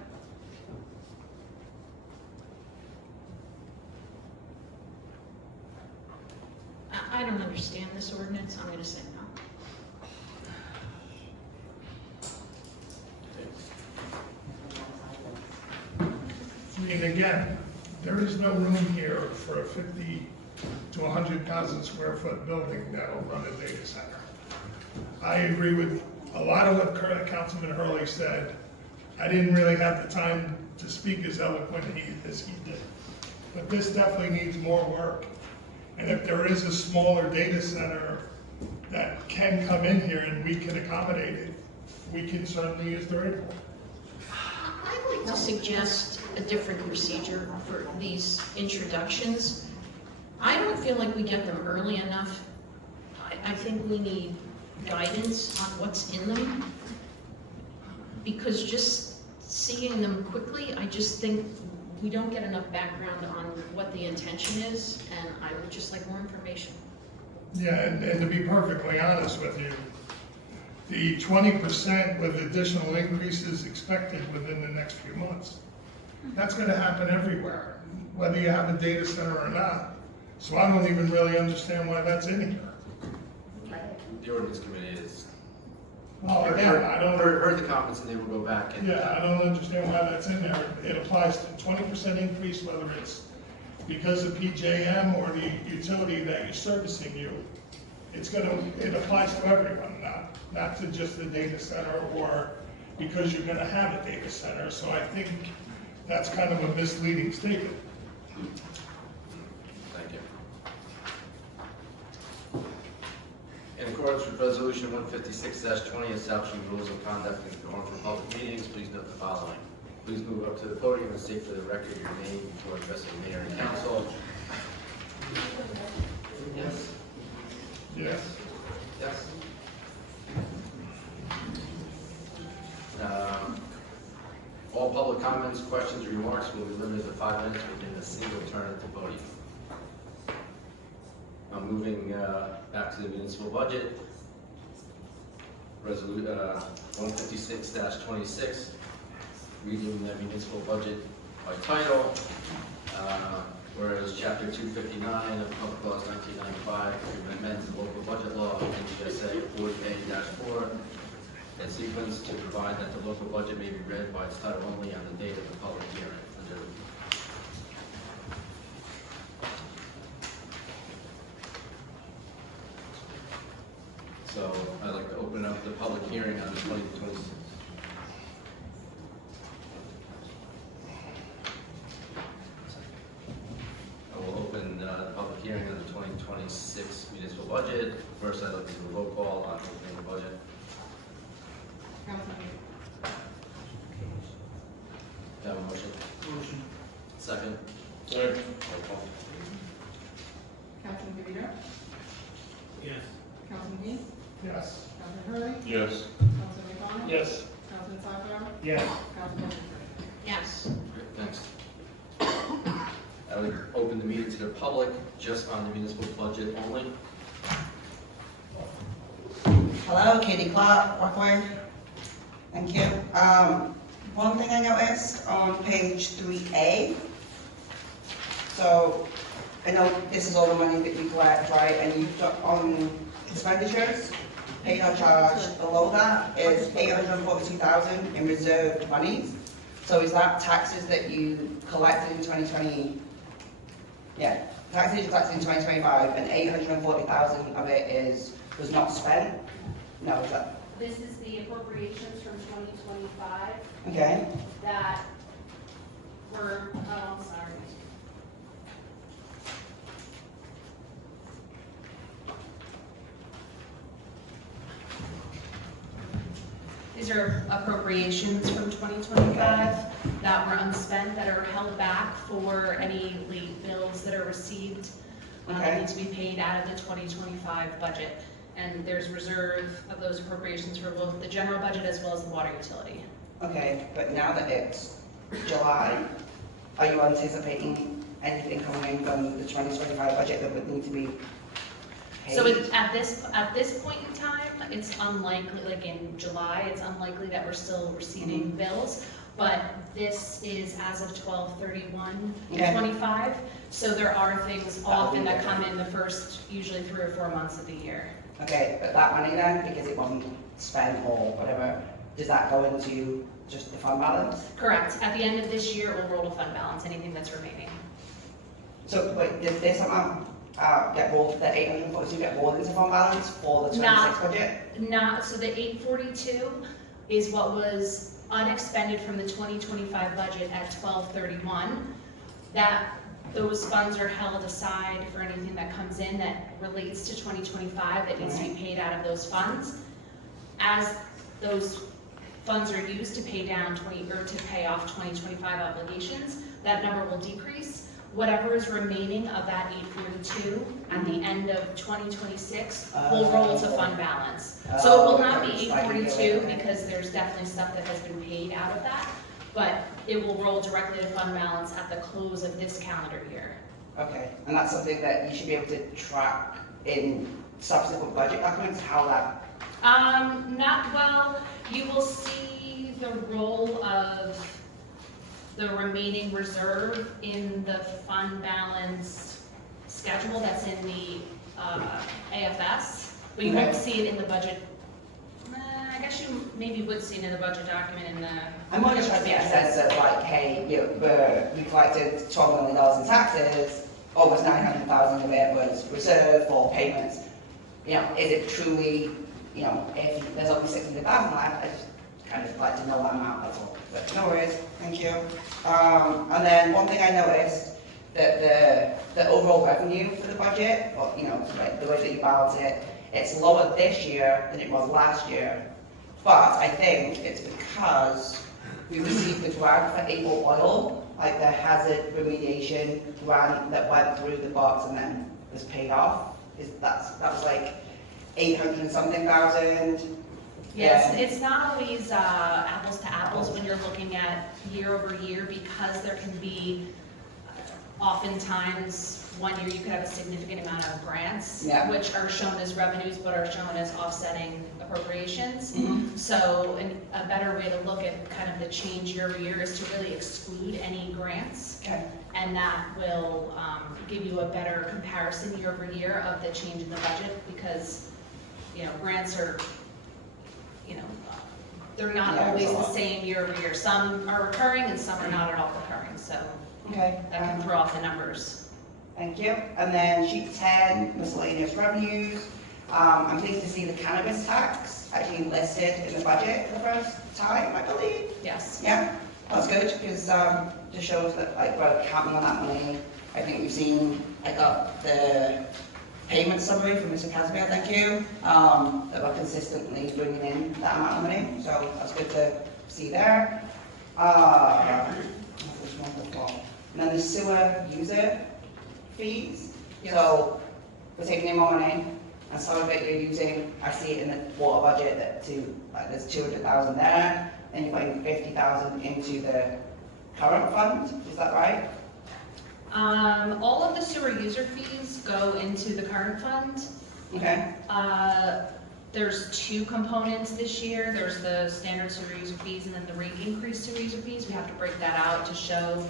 I don't understand this ordinance, I'm gonna say no. And again, there is no room here for a 50 to 100,000 square foot building that'll run a data center. I agree with a lot of what Councilman Hurley said. I didn't really have the time to speak as eloquently as he did. But this definitely needs more work. And if there is a smaller data center that can come in here and we can accommodate it, we can certainly use the report. I'd like to suggest a different procedure for these introductions. I don't feel like we get them early enough. I think we need guidance on what's in them. Because just seeing them quickly, I just think we don't get enough background on what the intention is, and I would just like more information. Yeah, and to be perfectly honest with you, the 20% with additional increases expected within the next few months, that's gonna happen everywhere, whether you have a data center or not. So I don't even really understand why that's in here. The ordinance committee is. Well, again, I don't. Heard the comments and they will go back and. Yeah, I don't understand why that's in there. It applies to 20% increase, whether it's because of PJM or the utility that you're servicing you. It applies to everyone, not to just the data center or because you're gonna have a data center. So I think that's kind of a misleading statement. Thank you. In accordance with Resolution 156-20, establishing rules of conduct and form for public meetings, please note the following. Please move up to the podium and state for the record your name before addressing mayor and council. Yes? Yes. Yes. All public comments, questions, or remarks will be limited to 5 minutes within a single turn at the podium. I'm moving back to the municipal budget. Resolution 156-26, reading the municipal budget by title. Whereas Chapter 259 of Public Laws 1995 amends the local budget law, NJSA 40A-4, and sequence to provide that the local budget may be read by its title only on the date of the public hearing. So I'd like to open up the public hearing on the 2026. I will open the public hearing on the 2026 municipal budget. First, I'd like to do a roll call on opening the budget. Councilman Do I have a motion? Motion. Second? Second. Roll call. Councilman DeVito? Yes. Councilman Dean? Yes. Councilman Hurley? Yes. Councilman McConnell? Yes. Councilman Sacco? Yes. Councilman Fisher? Yes. Great, thanks. I would open the meeting to the public, just on the municipal budget only. Hello, Katie Clark, Rockaway. Thank you. One thing I noticed on page 3A, so I know this is all the money that you collect, right? And you've got on expenditures, paid or charged, below that is 842,000 in reserved monies. So is that taxes that you collected in 2020? Yeah, taxes you collected in 2025, and 840,000 of it was not spent? No, is that, This is the appropriations from 2025 okay? that were, oh, I'm sorry. These are appropriations from 2025 that were unspent, that are held back for any late bills that are received that Okay. need to be paid out of the 2025 budget. And there's reserve of those appropriations for both the general budget as well as the water utility. Okay, but now that it's July, are you anticipating anything coming in from the 2025 budget that would need to be paid? So at this point in time, it's unlikely, like in July, it's unlikely that we're still receiving bills. But this is as of 12/31/25. So there are things often that come in the first, usually 3 or 4 months of the year. Okay, but that money then, because it wasn't spent or whatever, does that go into just the fund balance? Correct. At the end of this year, it will roll to fund balance, anything that's remaining. So, wait, did this amount get rolled, the 842 get rolled into fund balance for the 26 budget? So the 842 is what was unexpended from the 2025 budget at 12/31. Those funds are held aside for anything that comes in that relates to 2025 that needs to be paid out of those funds. As those funds are used to pay down to pay off 2025 obligations, that number will decrease. Whatever is remaining of that 842 at the end of 2026 will roll to fund balance. So it will not be 842 because there's definitely stuff that has been paid out of that, but it will roll directly to fund balance at the close of this calendar year. Okay, and that's something that you should be able to track in subsequent budget documents, how that... You will see the role of the remaining reserve in the fund balance schedule that's in the AFS, but you won't see it in the budget. I guess you maybe would see it in the budget document in the... I'm more just trying to get a sense of like, hey, we collected $12 million in taxes, almost 900,000 of it was reserved for payments. You know, is it truly, you know, if there's only 600,000 left, I just kind of like to know that amount, that's all. But no worries, thank you. And then one thing I noticed, that the overall revenue for the budget, or, you know, like the way that you balance it, it's lower this year than it was last year. But I think it's because we received the grant for April Oil, like the hazard remediation grant that went through the box and then was paid off. That was like 800 and something thousand. Yes, it's not always apples to apples when you're looking at year over year, because there can be oftentimes one year you could have a significant amount of grants, which are shown as revenues but are shown as offsetting appropriations. So a better way to look at kind of the change year over year is to really exclude any grants. And that will give you a better comparison year over year of the change in the budget, because, you know, grants are, you know, they're not always the same year over year. Some are recurring and some are not at all recurring, so that can throw off the numbers. Thank you. And then sheet 10, miscellaneous revenues. I'm pleased to see the cannabis tax actually listed in the budget for the first time, I believe. Yes. Yeah, that's good, because just shows that like we're counting on that money. I think we've seen, I got the payment summary from Mr. Casimir, thank you, that we're consistently bringing in that amount of money, so that's good to see there. And then the sewer user fees. So we're taking in more money, and some of it you're using, I see it in the water budget that like there's 200,000 there, and you're putting 50,000 into the current fund, is that right? All of the sewer user fees go into the current fund. Okay. There's two components this year. There's the standard sewer user fees and then the rate increase sewer user fees. We have to break that out to show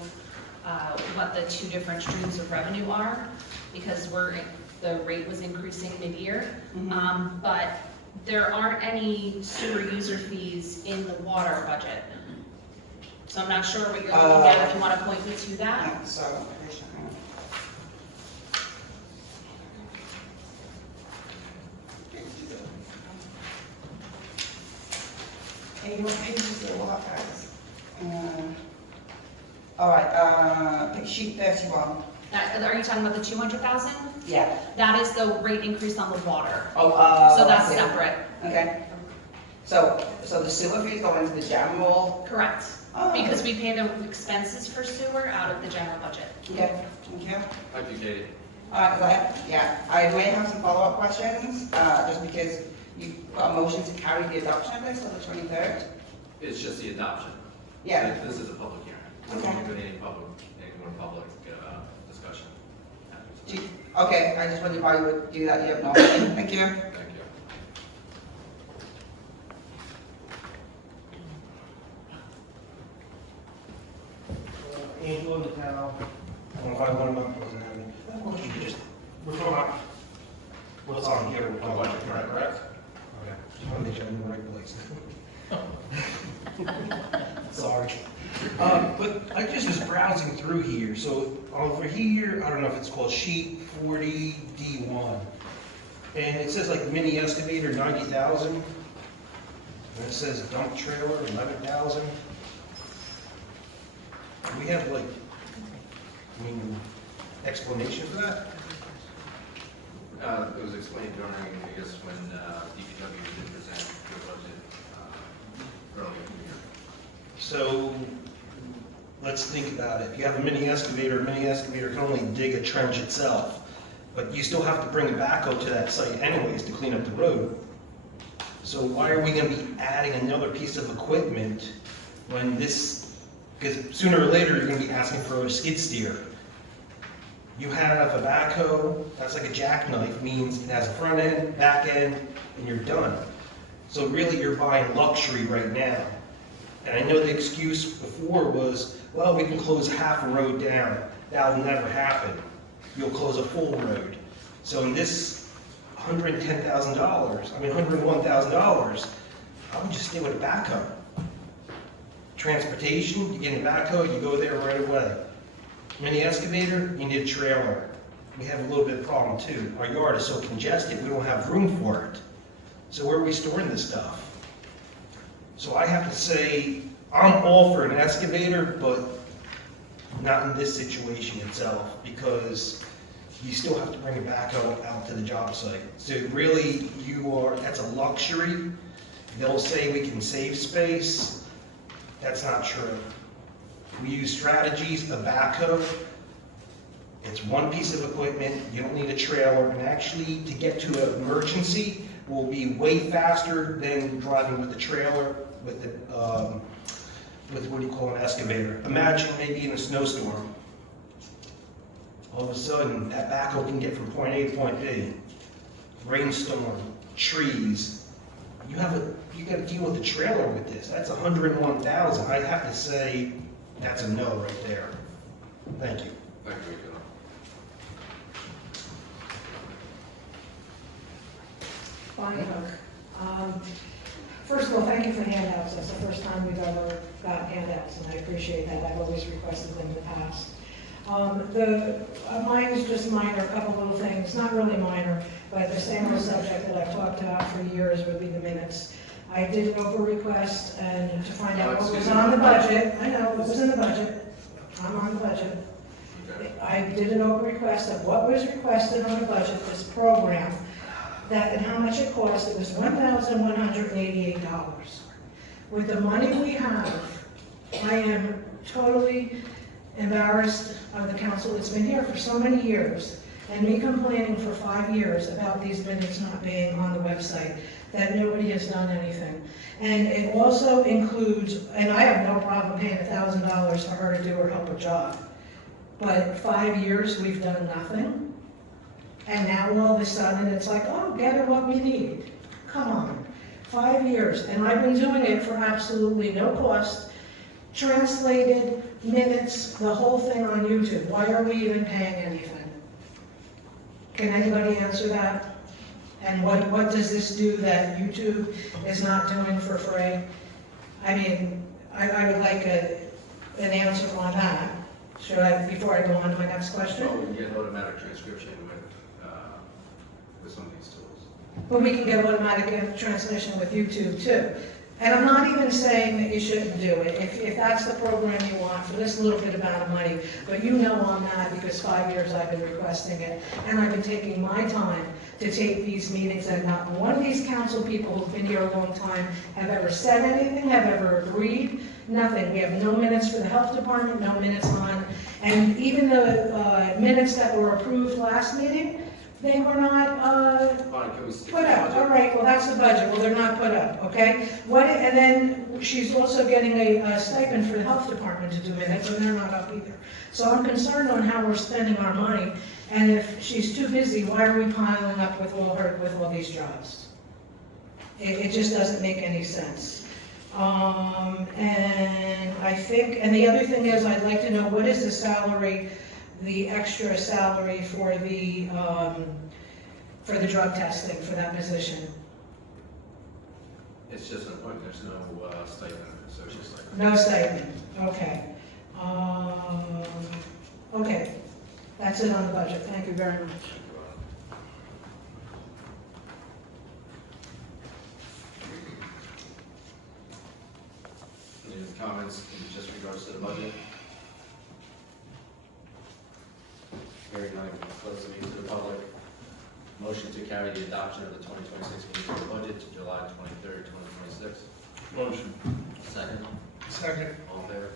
what the two different streams of revenue are, because the rate was increasing mid-year. But there aren't any sewer user fees in the water budget. So I'm not sure what you're looking at, if you want to point me to that. Yeah, so, hey, what page is it? What guys? All right, sheet 31. Are you talking about the 200,000? Yeah. That is the rate increase on the water. Oh, so that's separate. Okay. So the sewer fees go into the general? Correct. Because we pay the expenses for sewer out of the general budget. Okay, thank you. Thank you, Katie. I may have some follow-up questions, just because you got a motion to carry the adoption of this till the 23rd. It's just the adoption. Yeah. This is a public hearing. We're Okay. not doing any more public discussion. Okay, I just wondered why you would do that, you have no, thank you. Thank you. Angelo in the town, I don't know if I want to, wasn't having, I have a question, just, we're talking about what's on here, we're talking about, correct? Okay, just want to make sure I'm in the right place. Sorry. But I just was browsing through here, so over here, I don't know if it's called sheet 40D1, and it says like mini excavator, 90,000, and it says dump trailer, 11,000. Do we have like, explanation for that? It was explained during, I guess, when DPW did present their budget earlier in the year. So, let's think about it. If you have a mini excavator can only dig a trench itself, but you still have to bring a backhoe to that site anyways to clean up the road. So why are we gonna be adding another piece of equipment when this, because sooner or later you're gonna be asking for a skid steer. You have a backhoe, that's like a jackknife, means it has a front end, back end, and you're done. So really you're buying luxury right now. And I know the excuse before was, well, we can close half a road down. That'll never happen. You'll close a full road. So in this $101,000, I would just stay with a backhoe. Transportation, you get in a backhoe, you go there right away. Mini excavator, you need a trailer. We have a little bit of problem too. Our yard is so congested, we don't have room for it. So where are we storing this stuff? So I have to say, I'm all for an excavator, but not in this situation itself, because you still have to bring a backhoe out to the job site. So really, that's a luxury. They'll say we can save space. That's not true. We use strategies, a backhoe. It's one piece of equipment, you don't need a trailer, and actually, to get to an emergency will be way faster than driving with a trailer, with what do you call an excavator. Imagine maybe in a snowstorm. All of a sudden, that backhoe can get from point A to point B. Rainstorm, trees. You got to deal with the trailer with this. That's $101,000. I have to say, that's a no right there. Thank you. Thank you, Joe. Bonnie Hook. First of all, thank you for handouts. That's the first time we've ever got handouts, and I appreciate that. I've always requested them in the past. Mine is just minor, a couple little things, not really minor, but the same old subject that I've talked about for years would be the minutes. I did an over request and to find out what was on the budget. I know, what was in the budget. I'm on the budget. I did an over request of what was requested on the budget, this program, and how much it cost. It was $1,188. With the money we have, I am totally embarrassed of the council that's been here for so many years, and me complaining for 5 years about these minutes not being on the website, that nobody has done anything. And it also includes, and I have no problem paying $1,000 for her to do her help a job, but 5 years we've done nothing. And now all of a sudden, it's like, oh, get her what we need. Come on, 5 years, and I've been doing it for absolutely no cost, translated minutes, the whole thing on YouTube. Why are we even paying anything? Can anybody answer that? And what does this do that YouTube is not doing for free? I mean, I would like an answer on that. Should I, before I go on to my next question? Well, we can get an automatic transcription with some of these tools. But we can get automatic translation with YouTube too. And I'm not even saying that you shouldn't do it, if that's the program you want for this little bit amount of money. But you know I'm not, because 5 years I've been requesting it, and I've been taking my time to take these meetings, and not one of these council people who've been here a long time have ever said anything, have ever agreed nothing. We have no minutes for the health department, no minutes on, and even the minutes that were approved last meeting, they were not Fine, can we stick put to the up. budget? All right, well, that's the budget, well, they're not put up, okay? And then she's also getting a stipend for the health department to do minutes, and they're not up either. So I'm concerned on how we're spending our money, and if she's too busy, why are we piling up with all these jobs? It just doesn't make any sense. And I think, and the other thing is, I'd like to know, what is the salary, the extra salary for the drug testing for that position? It's just an appointment, there's no stipend, so it's just like. No stipend, okay. Okay, that's it on the budget, thank you very much. Any comments in just regards to the budget? Hearing none, we'll close the meeting to the public. Motion to carry the adoption of the 2026 municipal budget to July 23rd, 2026. Motion. Second. Second. All in favor?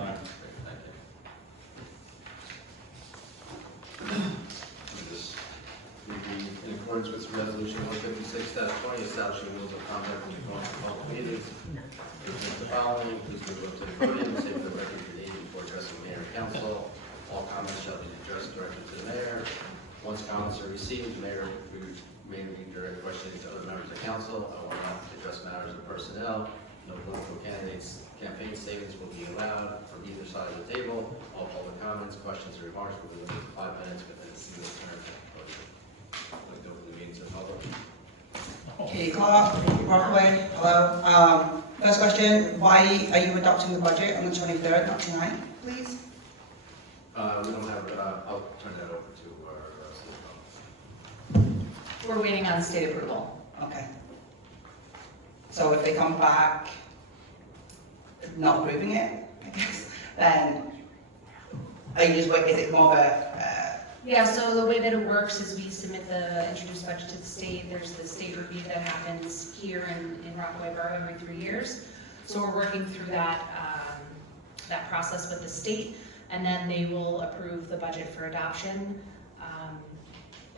Aye. Great, thank you. This will be in accordance with Resolution 156-20, establishing rules of conduct in accordance with public meetings. The following, please move up to the podium, say for the record your name before addressing the mayor and council. All comments shall be addressed directly to the mayor. Once comments are received, the mayor may redirect questions to other members of council. I will not address matters of personnel. No political candidates' campaign statements will be allowed from either side of the table. All public comments, questions, or remarks will be limited to 5 minutes within a single term. I'd like to open the meeting to the public. Katie Clark, Rockaway, hello. First question, why are you adopting the budget on the 23rd, not tonight, please? We don't have, I'll turn that over to our CFO. We're waiting on state approval. Okay. So if they come back not approving it, I guess, then are you just wait, is it more of a, Yeah, so the way that it works is we submit the introduced budget to the state. There's the state review that happens here in Rockaway Borough every 3 years. So we're working through that, that process with the state, and then they will approve the budget for adoption.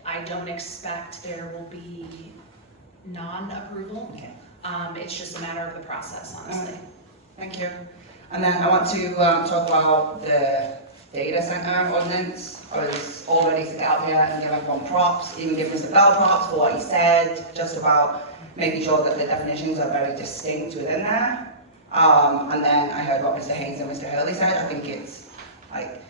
I don't expect there will be non-approval. okay. It's just a matter of the process, honestly. Thank you. And then I want to talk about the data center ordinance. I was all ready to get out here and give everyone props, even give Mr. Bell props for what he said, just about making sure that the definitions are very distinct within there. And then I heard what Mr. Haynes and Mr. Hurley said. I think it's like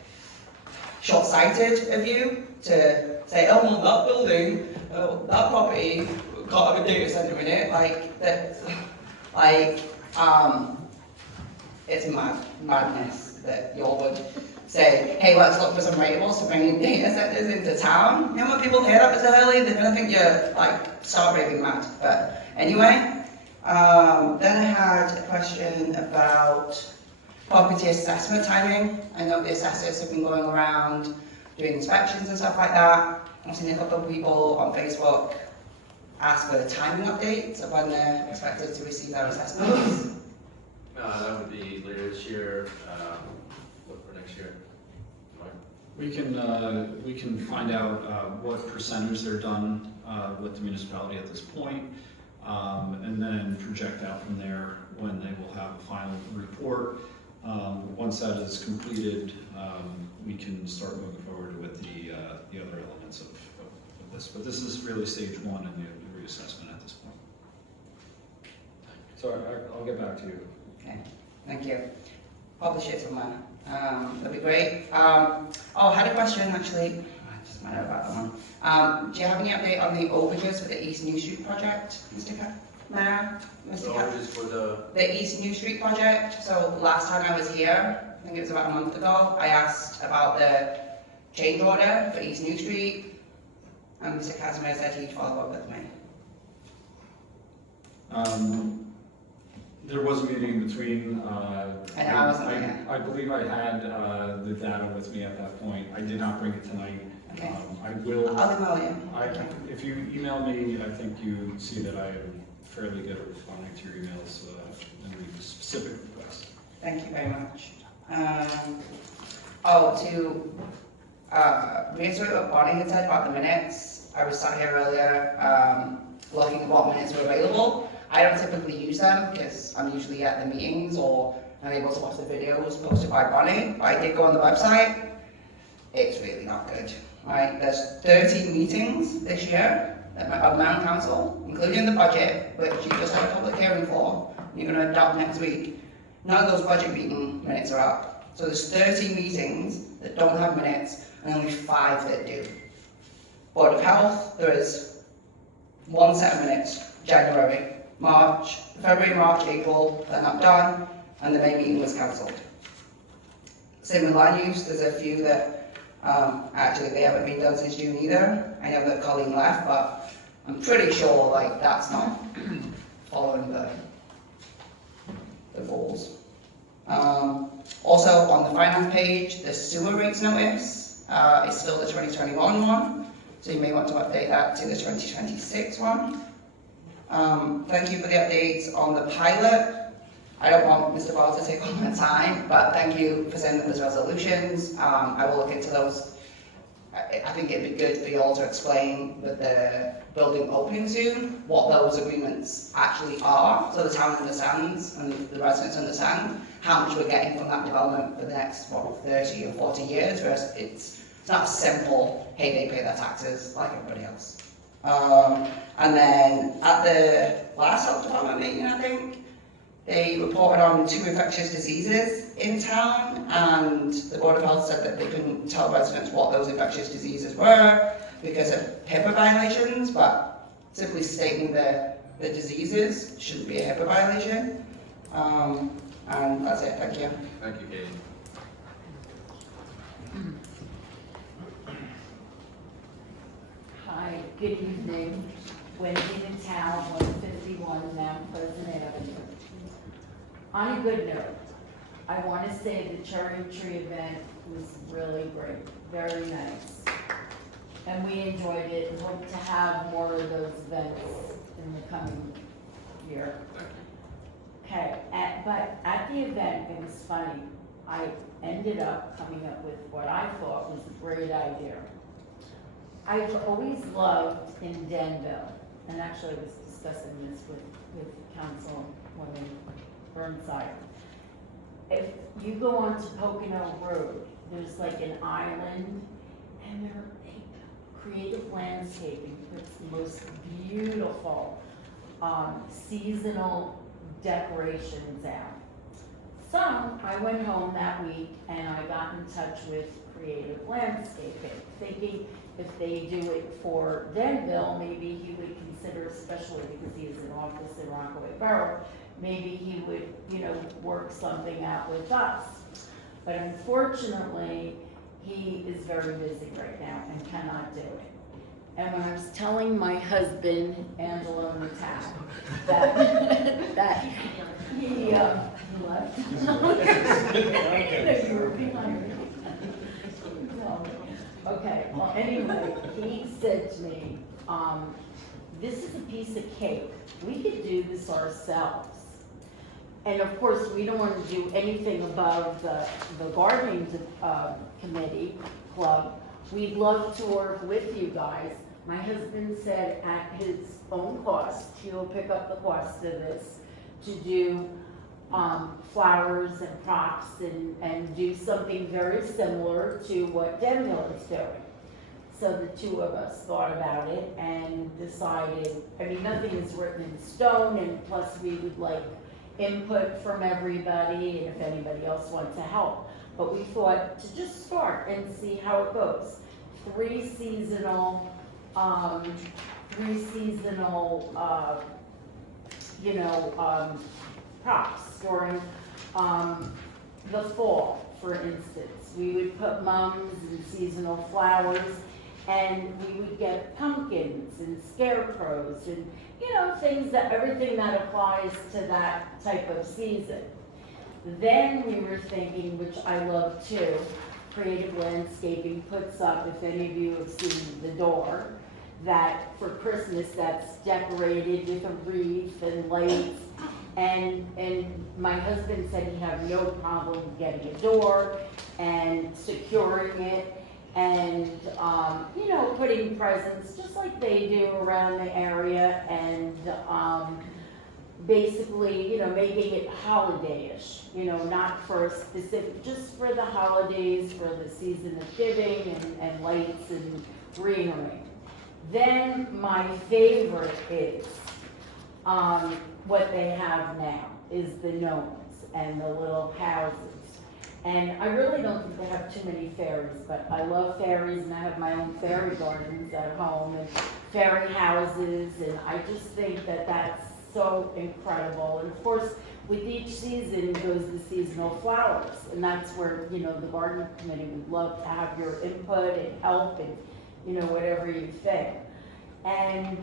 short-sighted of you to say, oh, well, that building, that property can't have a data center in it. Like that, it's madness that you all would say, hey, let's look for some variables to bring data centers into town. You know, when people hear that, Mr. Hurley, they're gonna think you're like start raving mad. But anyway, then I had a question about property assessment timing. I know the assessors have been going around doing inspections and stuff like that. I've seen a couple of people on Facebook ask for timing updates of when they're expected to receive their assessments. That would be later this year, look for next year. Right. We can find out what percentage they're done with the municipality at this point, and then project out from there when they will have a final report. Once that is completed, we can start moving forward with the other elements of this. But this is really stage one in the reassessment at this point. So I'll get back to you. Okay, thank you. Publish it somewhere. That'd be great. I had a question actually. I just might know about that one. Do you have any update on the overages for the East New Street project, Mr. Mayor? Mr. Overages for The East New Street project. So last time I was here, I think it was about a month ago, I asked about the change order for East New Street, and Mr. Casimir said he'd follow up with me. There was a meeting between, I know, I wasn't there. I believe I had the data with me at that point. I did not bring it tonight. Okay. I will. I'll email you. If you email me, I think you see that I am fairly good at responding to your emails and the specific requests. Thank you very much. To reiterate what Bonnie had said about the minutes, I was sat here earlier looking at what minutes were available. I don't typically use them because I'm usually at the meetings or I'm able to watch the videos posted by Bonnie. But I did go on the website. It's really not good. Right? There's 13 meetings this year of Mount Council, including the budget, which you just had a public hearing for. You're going to adopt next week. None of those budget meeting minutes are up. So there's 13 meetings that don't have minutes and only 5 that do. Board of Health, there is 1 set of minutes, January, March, February, March, April, they're not done, and the May meeting was cancelled. Same with land use, there's a few that actually they haven't been done since June either. I know that Colleen left, but I'm pretty sure like that's not following the goals. Also on the finance page, the sewer rates notice is still the 2021 one, so you may want to update that to the 2026 one. Thank you for the updates on the pilot. I don't want Mr. Ball to take all my time, but thank you for sending those resolutions. I will look into those. I think it'd be good for you all to explain with the building opening soon what those agreements actually are, so the town understands and the residents understand how much we're getting from that development for the next, 30 or 40 years, whereas it's not simple, hey, they pay their taxes like everybody else. And then at the last health department meeting, I think, they reported on 2 infectious diseases in town, and the Board of Health said that they couldn't tell residents what those infectious diseases were because of HIPAA violations, but simply stating the diseases shouldn't be a HIPAA violation. And that's it, thank you. Thank you, Katie. Hi, good evening. Wendy in town, 151 Mount Pleasant Avenue. On a good note, I want to say the cherry tree event was really great, very nice. And we enjoyed it and hope to have more of those events in the coming year. Okay, but at the event, it was funny. I ended up coming up with what I thought was a great idea. I've always loved in Denville, and actually I was discussing this with Councilwoman Burnside. If you go onto Pocono Road, there's like an island, and they creative landscaping puts the most beautiful seasonal decorations out. So I went home that week and I got in touch with Creative Landscaping, thinking if they do it for Denville, maybe he would consider, especially because he has an office in Rockaway Borough, maybe he would, work something out with us. But unfortunately, he is very busy right now and cannot do it. And when I was telling my husband, Angelo Natal, that he left. Okay, well, anyway, he said to me, this is a piece of cake. We could do this ourselves. And of course, we don't want to do anything above the gardening committee club. We'd love to work with you guys. My husband said at his own cost, he'll pick up the cost of this to do flowers and props and do something very similar to what Denville is doing. So the two of us thought about it and decided, nothing is written in stone, and plus we would like input from everybody and if anybody else wants to help. But we thought to just start and see how it goes. 3 seasonal props during the fall, for instance. We would put mums and seasonal flowers, and we would get pumpkins and scarecrows and, everything that applies to that type of season. Then we were thinking, which I love too, Creative Landscaping puts up, if any of you have seen the door, that for Christmas that's decorated with a wreath and lights, And my husband said he had no problem getting a door and securing it and, you know, putting presents just like they do around the area and, basically, you know, making it holiday-ish, you know, not for a specific, just for the holidays, for the season of giving and lights and greenery. Then my favorite is, what they have now, is the gnomes and the little houses. And I really don't think they have too many fairies, but I love fairies and I have my own fairy gardens at home and fairy houses, and I just think that that's so incredible. And of course, with each season goes the seasonal flowers, and that's where, you know, the garden committee would love to have your input and help and, you know, whatever you think. And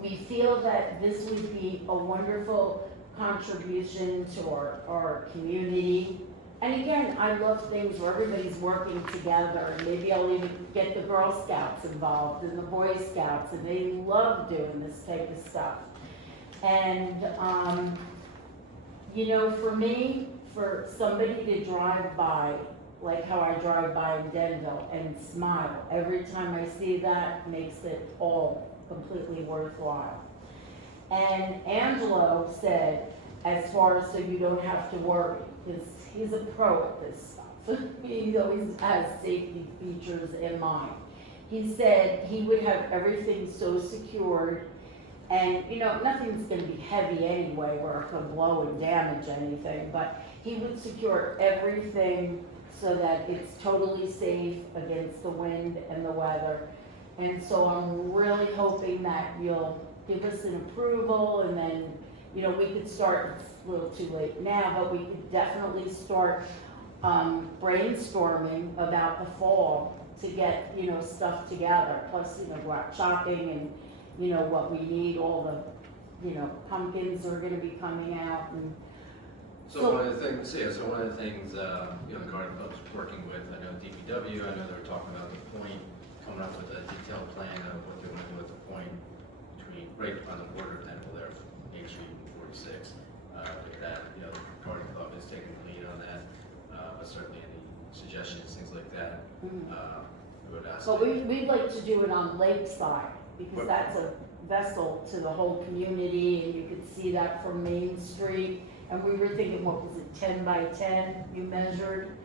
we feel that this would be a wonderful contribution to our community. And again, I love things where everybody's working together, and maybe I'll even get the Girl Scouts involved and the Boy Scouts, and they love doing this type of stuff. And, you know, for me, for somebody to drive by, like how I drive by in Denville, and smile every time I see that, makes it all completely worthwhile. And Angelo said, as far as so you don't have to worry, because he's a pro at this stuff. He always has safety features in mind. He said he would have everything so secured, and you know, nothing's gonna be heavy anyway where it could blow and damage anything, but he would secure everything so that it's totally safe against the wind and the weather. And so I'm really hoping that you'll give us an approval, and then, you know, we could start, it's a little too late now, but we could definitely start brainstorming about the fall to get, you know, stuff together. Plus, you know, go out shopping and, you know, what we need, all the, you know, pumpkins are gonna be coming out and. So one of the things, yeah, so one of the things, you know, the garden club's working with, I know DPW, I know they were talking about the point, coming up with a detailed plan of what they want to do at the point between, right on the border of Denville there, Main Street and 46. That, you know, the garden club is taking the lead on that, but certainly any suggestions, things like that, we would ask. But we'd like to do it on Lakeside, because that's a vessel to the whole community, and you could see that from Main Street. And we were thinking, what was it, 10 by 10, you measured?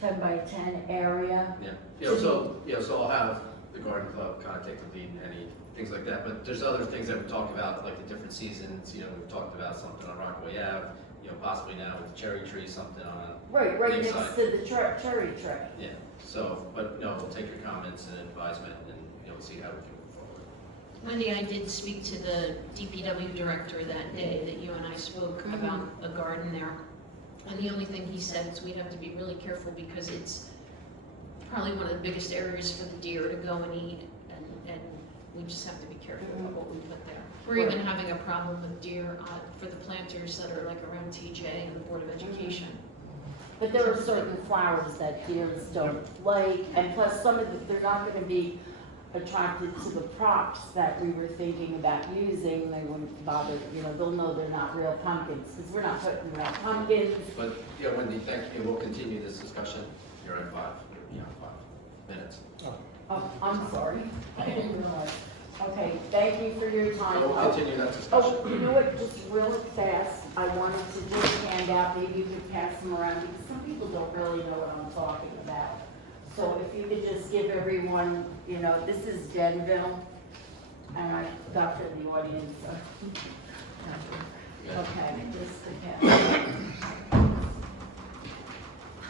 10 by 10 area? Yeah, so I'll have the garden club kind of take the lead in any things like that, but there's other things that we talk about, like the different seasons, you know, we've talked about something on Rockaway Ave, you know, possibly now with the cherry tree, something on. Right next Lakeside. to the cherry tree. Yeah, so, but no, we'll take your comments and advisement, and, you know, we'll see how we can move forward. Wendy, I did speak to the DPW director that day that you and I spoke about a garden there. And the only thing he said is we'd have to be really careful because it's probably one of the biggest areas for the deer to go and eat. And we just have to be careful about what we put there. We're even having a problem with deer for the planters that are like around TJ and the Board of Education. But there are certain flowers that deers don't like, and plus some of they're not gonna be attracted to the props that we were thinking about using. They wouldn't bother, you know, they'll know they're not real pumpkins, because we're not putting real pumpkins. But, yeah, Wendy, thank you, we'll continue this discussion, you're at 5 minutes. Oh, I'm sorry, I didn't realize. Okay, thank you for your time. So we'll continue that discussion. Oh, you know what, just real fast, I wanted to just hand out, maybe you could pass them around, because some people don't really know what I'm talking about. So if you could just give everyone, you know, this is Denville, and I got for the audience. Okay, just a pass.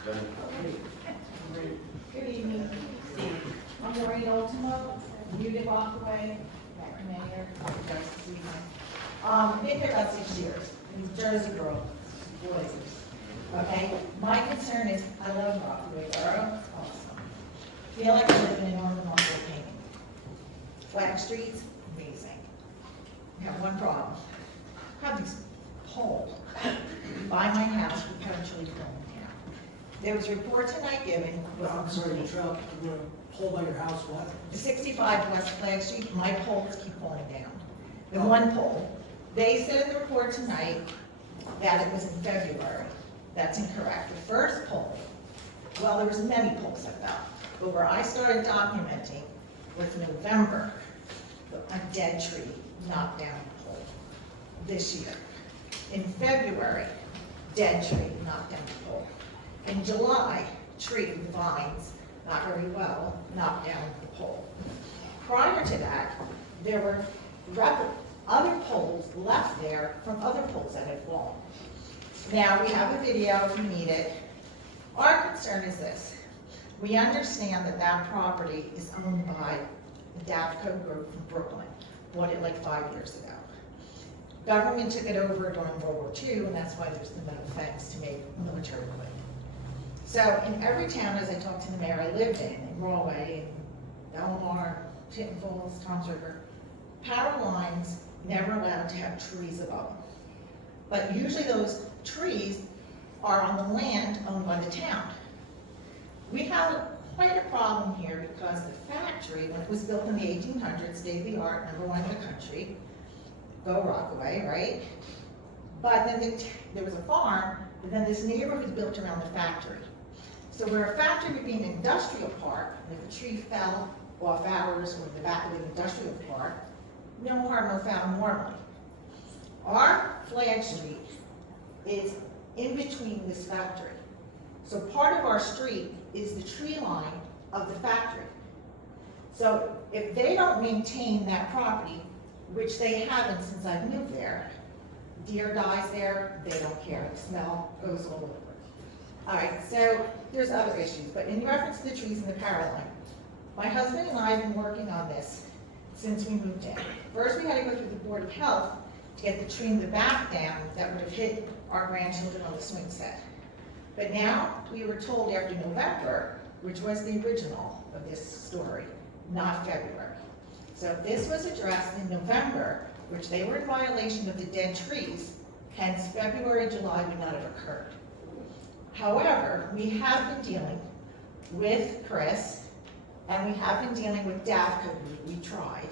Go ahead. Good evening. I'm Maureen Ultimo, Unit Rockaway, Mayor. Nice to see you. Been here about 6 years. New Jersey girl, boys. Okay, my concern is I love Rockaway Borough. It's awesome. Feel like I live in a northern volcano. Flat streets, amazing. We have one problem. Have this pole by my house potentially going down. There was a report tonight given. I'm sorry to interrupt, I'm gonna pull by your house, what? 65 West Flag Street, my poles keep falling down. The one pole They said in the report tonight that it was in February. That's incorrect. The first poll, well, there was many polls I felt, but where I started documenting was November, a dead tree knocked down the pole this year. In February, dead tree knocked down the pole. In July, tree with vines, not very well, knocked down the pole. Prior to that, there were other poles left there from other poles that had fallen. Now, we have a video if you need it. Our concern is this. We understand that that property is owned by the Davco Group from Brooklyn, bought it like 5 years ago. Government took it over during World War II, and that's why there's the no fence to make military equipment. So in every town, as I talked to the mayor I lived in Rockaway, in Belmar, Tinton Falls, Toms River, power lines never allowed to have trees above them. But usually those trees are on the land owned by the town. We have quite a problem here because the factory, when it was built in the 1800s, state-of-the-art, #1 in the country, go Rockaway, right? But then there was a farm, but then this neighborhood was built around the factory. So where a factory would be an industrial park, and if a tree fell off ours or the back of the industrial park, no harm, no foul normally. Our flag street is in between this factory. So part of our street is the tree line of the factory. So if they don't maintain that property, which they haven't since I've moved there, deer dies there, they don't care, the smell goes all over. All right, so there's other issues, but in reference to the trees in the power line, my husband and I have been working on this since we moved in. First, we had to go through the Board of Health to get the tree in the back down that would have hit our grandchildren on the swing set. But now, we were told after November, which was the original of this story, not February. So if this was addressed in November, which they were in violation of the dead trees, hence February, July would not have occurred. However, we have been dealing with Chris, and we have been dealing with Davco. We tried,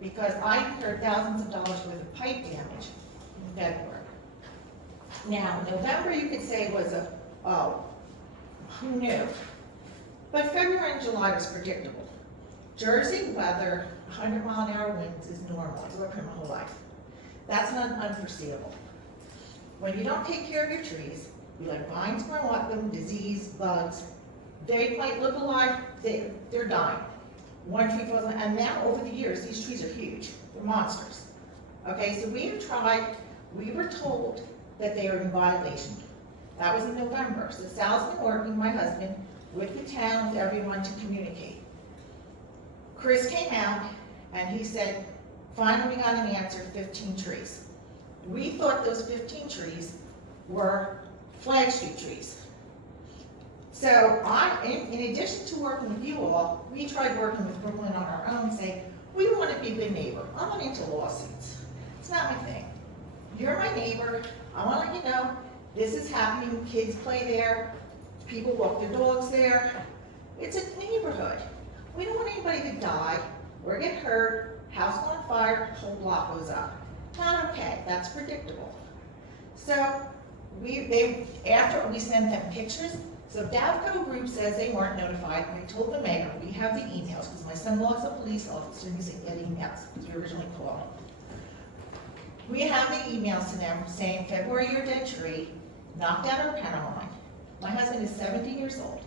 because I incurred thousands of dollars worth of pipe damage in February. Now, November you could say was who knew? But February and July was predictable. Jersey weather, 100-mile-an-hour winds is normal. It's worked for my whole life. That's not unforeseeable. When you don't take care of your trees, you let vines grow up them, disease, bugs, they might look alive, they're dying. One tree falls, and now over the years, these trees are huge. They're monsters. Okay, so we have tried, we were told that they are in violation. That was in November. So Sal's been working, my husband, with the town, with everyone to communicate. Chris came out and he said, finally we got an answer, 15 trees. We thought those 15 trees were Flag Street trees. So in addition to working with you all, we tried working with Brooklyn on our own, saying, we want to be a good neighbor. I'm not into lawsuits. It's not my thing. You're my neighbor. I want to let you know this is happening. Kids play there. People walk their dogs there. It's a neighborhood. We don't want anybody to die or get hurt, house on fire, whole block goes up. Not okay. That's predictable. So after we sent them pictures, so Davco Group says they weren't notified, and I told the mayor, we have the emails, because my son-in-law's a police officer, and he said, get emails, because we originally called him. We have the emails to them saying, February, your dead tree, knocked down our power line. My husband is 70 years old.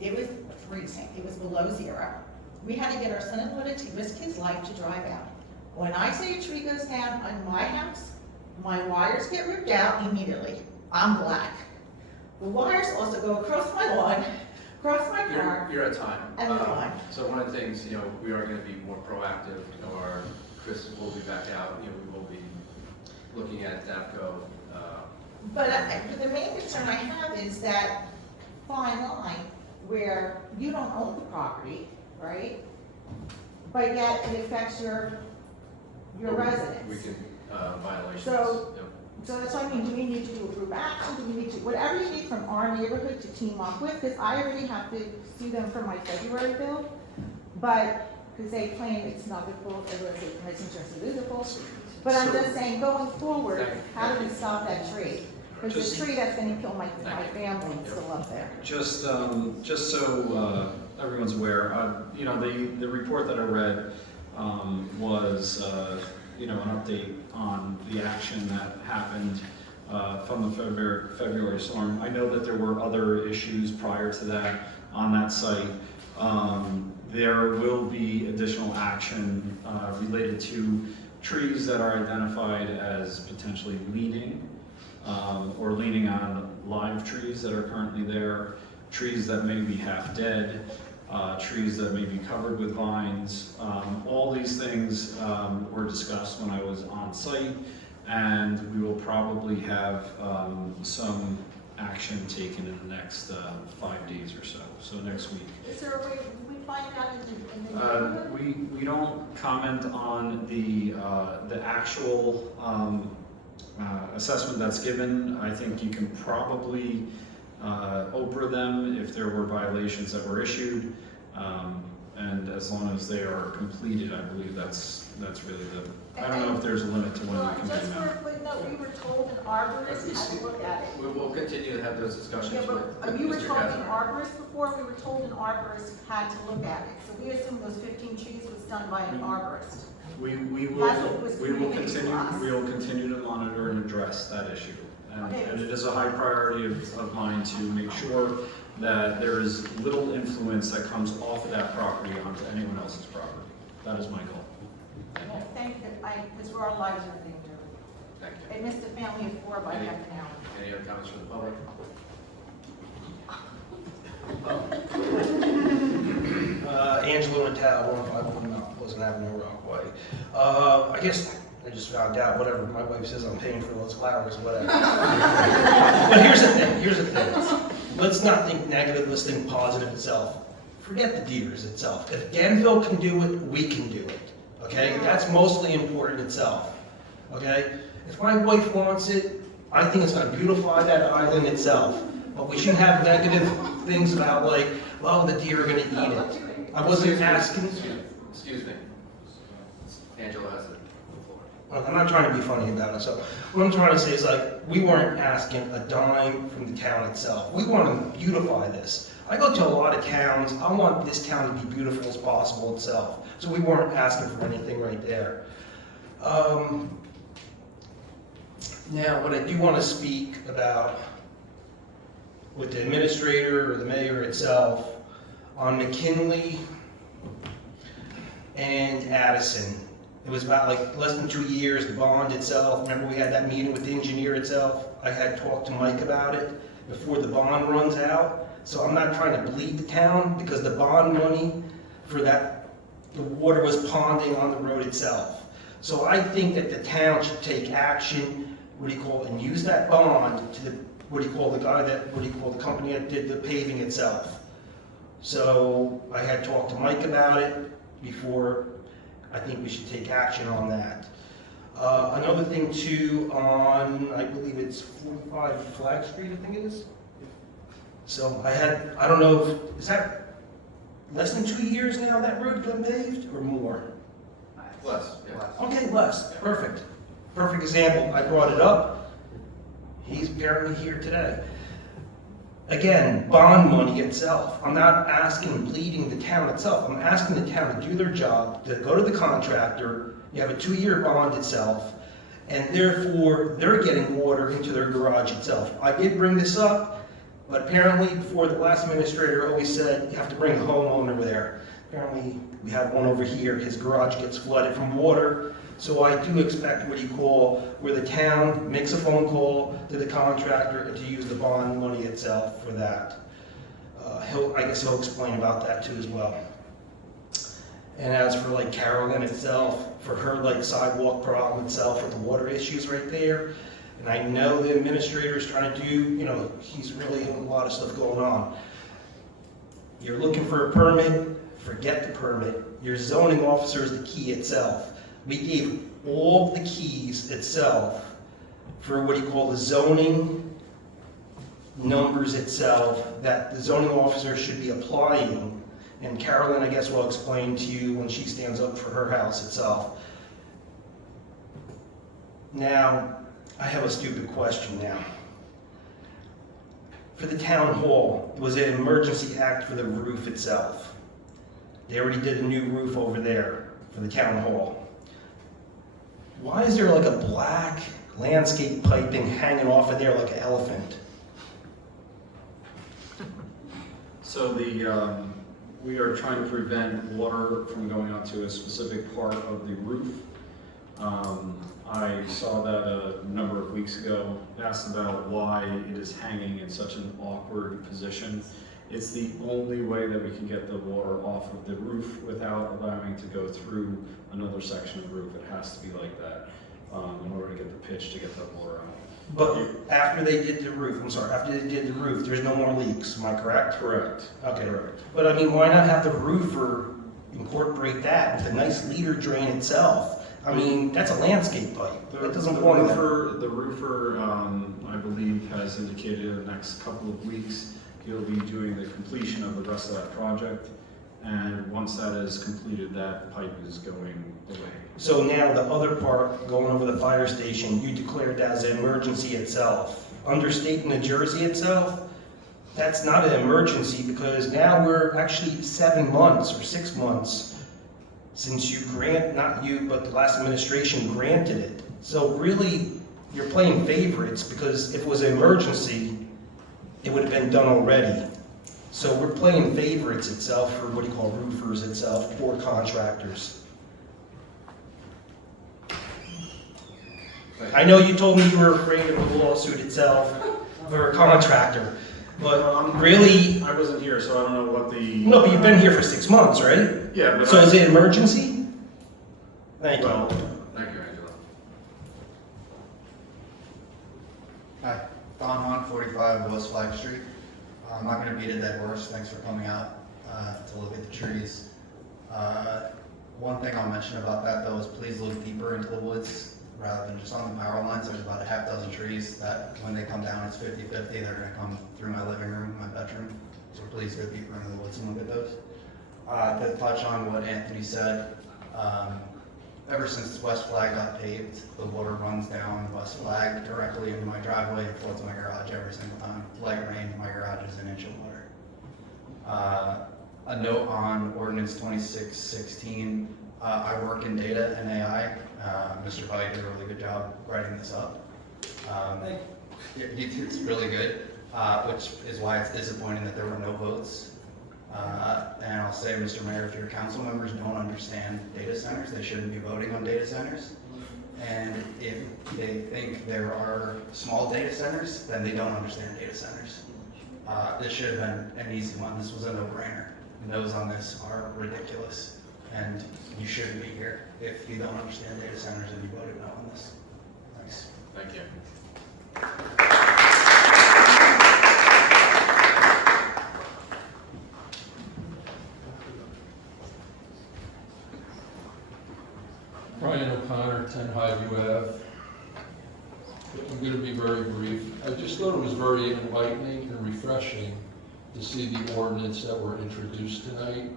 It was freezing, it was below zero. We had to get our son-in-law to risk his life to drive out. When I say a tree goes down on my house, my wires get ripped out immediately. I'm black. The wires also go across my lawn, across my car. You're at time. And the lawn. So one of the things, we are going to be more proactive, or Chris will be back out, we will be looking at Davco. But the main concern I have is that fine line where you don't own the property, right? But yet it affects your residents. We can, violations. So that's what I mean, do we need to do a group action, do we need to, whatever you need from our neighborhood to team up with, because I already have to sue them for my February bill, but, because they claim it's not their fault, everyone says, price insurance, it is their fault, But I'm So- just saying, going forward, Thank you. how do we stop that tree? Because Just- the tree that's gonna kill my Thank you. family is still up there. Just so everyone's aware, you know, the report that I read was, you know, an update on the action that happened from the February storm. I know that there were other issues prior to that on that site. There will be additional action related to trees that are identified as potentially leaning or leaning on live trees that are currently there, trees that may be half dead, trees that may be covered with vines. All these things were discussed when I was on site, and we will probably have some action taken in the next 5 days or so, so next week. Is there a way we find out in the neighborhood? We don't comment on the actual assessment that's given. I think you can probably OPRA them if there were violations that were issued, and as long as they are completed, I believe that's really I don't know if there's a limit to when you can Just do for that. a quick note, we were told an arborist had to look at it. We will continue to have those discussions Yeah, with but you were Mr. told an Kessler. arborist before, we were told an arborist had to look at it. So we assume those 15 trees was done by an arborist. We That's what was will communicated to us. continue to monitor and address that issue. Okay. And it is a high priority of mine to make sure that there is little influence that comes off of that property onto anyone else's property. That is my goal. Thank you, because our lives are in danger. Thank you. It missed a family of 4 by half an hour. Any other comments from the public? Angelo and Tal, 151 Pleasant Avenue, Rockaway. I guess I just found out, whatever, my wife says I'm paying for those flowers, whatever. But here's the thing. Let's not think negative, let's think positive itself. Forget the deers itself. If Danville can do it, we can do it, okay? That's mostly important itself, okay? If my wife wants it, I think it's gonna beautify that island itself. But we shouldn't have negative things about like, well, the deer are gonna eat it. I wasn't asking. Excuse me. Angela has the floor. Well, I'm not trying to be funny about it, so what I'm trying to say is like, we weren't asking a dime from the town itself. We want to beautify this. I go to a lot of towns, I want this town to be beautiful as possible itself. So we weren't asking for anything right there. Now, what I do want to speak about with the administrator or the mayor itself, on McKinley and Addison. It was about like less than 2 years, the bond itself. Remember we had that meeting with the engineer itself? I had talked to Mike about it before the bond runs out. So I'm not trying to bleed the town because the bond money for that, the water was ponding on the road itself. So I think that the town should take action, and use that bond to the, the company that did the paving itself. So I had talked to Mike about it before. I think we should take action on that. Another thing too, on, I believe it's 45 Flag Street, I think it is. So I don't know if, is that less than 2 years now that road got paved or more? Less, yeah. Okay, less, perfect. Perfect example, I brought it up. He's apparently here today. Again, bond money itself. I'm not asking and pleading the town itself. I'm asking the town to do their job, to go to the contractor. You have a 2-year bond itself, and therefore they're getting water into their garage itself. I did bring this up, but apparently before the last administrator always said you have to bring a homeowner there. Apparently we have one over here. His garage gets flooded from water. So I do expect where the town makes a phone call to the contractor and to use the bond money itself for that. I guess he'll explain about that too as well. And as for like Carolyn itself, for her like sidewalk problem itself with the water issues right there, and I know the administrator is trying to do, he's really a lot of stuff going on. You're looking for a permit, forget the permit. Your zoning officer is the key itself. We gave all the keys itself for the zoning numbers itself that the zoning officer should be applying. And Carolyn, I guess, will explain to you when she stands up for her house itself. Now, I have a stupid question now. For the town hall, was it an emergency act for the roof itself? They already did a new roof over there for the town hall. Why is there like a black landscape piping hanging off of there like an elephant? So we are trying to prevent water from going onto a specific part of the roof. I saw that a number of weeks ago, asked about why it is hanging in such an awkward position. It's the only way that we can get the water off of the roof without allowing to go through another section of roof. It has to be like that in order to get the pitch to get the water out. But after they did the roof, after they did the roof, there's no more leaks, am I correct? Correct. Okay. Correct. But I mean, why not have the roofer incorporate that with a nice leader drain itself? I mean, that's a landscape pipe. That doesn't belong in there. The roofer, I believe, has indicated in the next couple of weeks, he'll be doing the completion of the rest of that project. And once that is completed, that pipe is going away. So now the other part, going over the fire station, you declared that as an emergency itself. Under state New Jersey itself, that's not an emergency because now we're actually 7 months or 6 months since you not you, but the last administration granted it. So really, you're playing favorites because if it was an emergency, it would have been done already. So we're playing favorites itself for what do you call roofers itself, or contractors. I know you told me you were afraid of a lawsuit itself, or a contractor, but really... I wasn't here, so I don't know what the... No, but you've been here for 6 months, right? Yeah, but So is it emergency? Thank you. Well, Thank you, Angela. Hi, Don Hunt, 45 West Flag Street. I'm not going to beat a dead horse. Thanks for coming out to look at the trees. One thing I'll mention about that though is please look deeper into the woods rather than just on the power lines. There's about a half dozen trees that when they come down it's 50-50. They're going to come through my living room, my bedroom. So please go deeper into the woods and look at those. To touch on what Anthony said, ever since West Flag got paved, the water runs down West Flag directly into my driveway and floods my garage every single time. Light rain, my garage is an inch of water. A note on Ordinance 2616. I work in data and AI. Mr. Pye did a really good job writing this up. It's really good, which is why it's disappointing that there were no votes. And I'll say, Mr. Mayor, if your council members don't understand data centers, they shouldn't be voting on data centers. And if they think there are small data centers, then they don't understand data centers. This should have been an easy one. This was a no-brainer. No's on this are ridiculous. And you shouldn't be here if you don't understand data centers and you voted no on this. Thanks. Thank you. Brian O'Connor, 10 Highview Ave. I'm going to be very brief. I just thought it was very enlightening and refreshing to see the ordinance that were introduced tonight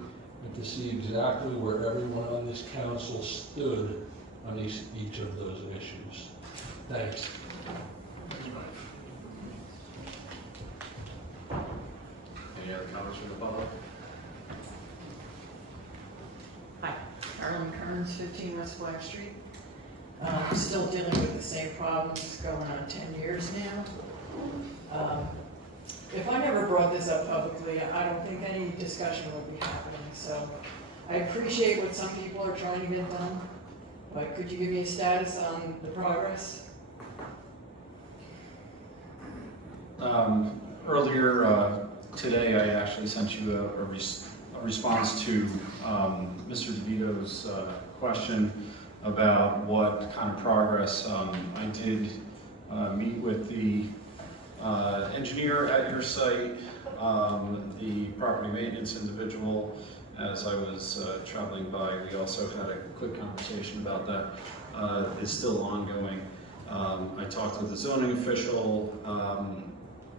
and to see exactly where everyone on this council stood on each of those issues. Thanks. Any other comments from the public? Hi, Carolyn Kearns, 15 West Black Street. Still dealing with the same problems going on 10 years now. If I never brought this up publicly, I don't think any discussion would be happening. So I appreciate what some people are trying to get done, but could you give me a status on the progress? Earlier today, I actually sent you a response to Mr. DeVito's question about what kind of progress. I did meet with the engineer at your site, the property maintenance individual. As I was traveling by, we also had a quick conversation about that. It's still ongoing. I talked with the zoning official.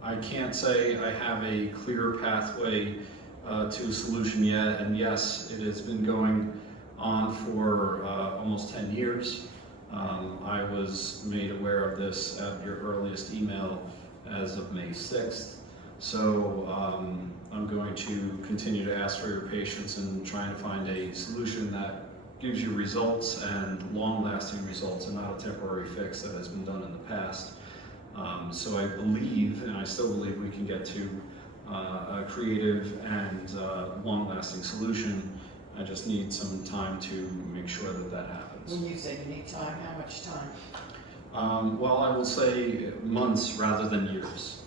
I can't say I have a clear pathway to a solution yet, and yes, it has been going on for almost 10 years. I was made aware of this at your earliest email as of May 6th. So I'm going to continue to ask for your patience in trying to find a solution that gives you results and long-lasting results and not a temporary fix that has been done in the past. So I believe, and I still believe, we can get to a creative and long-lasting solution. I just need some time to make sure that that happens. When you say you need time, how much time? Well, I will say months rather than years.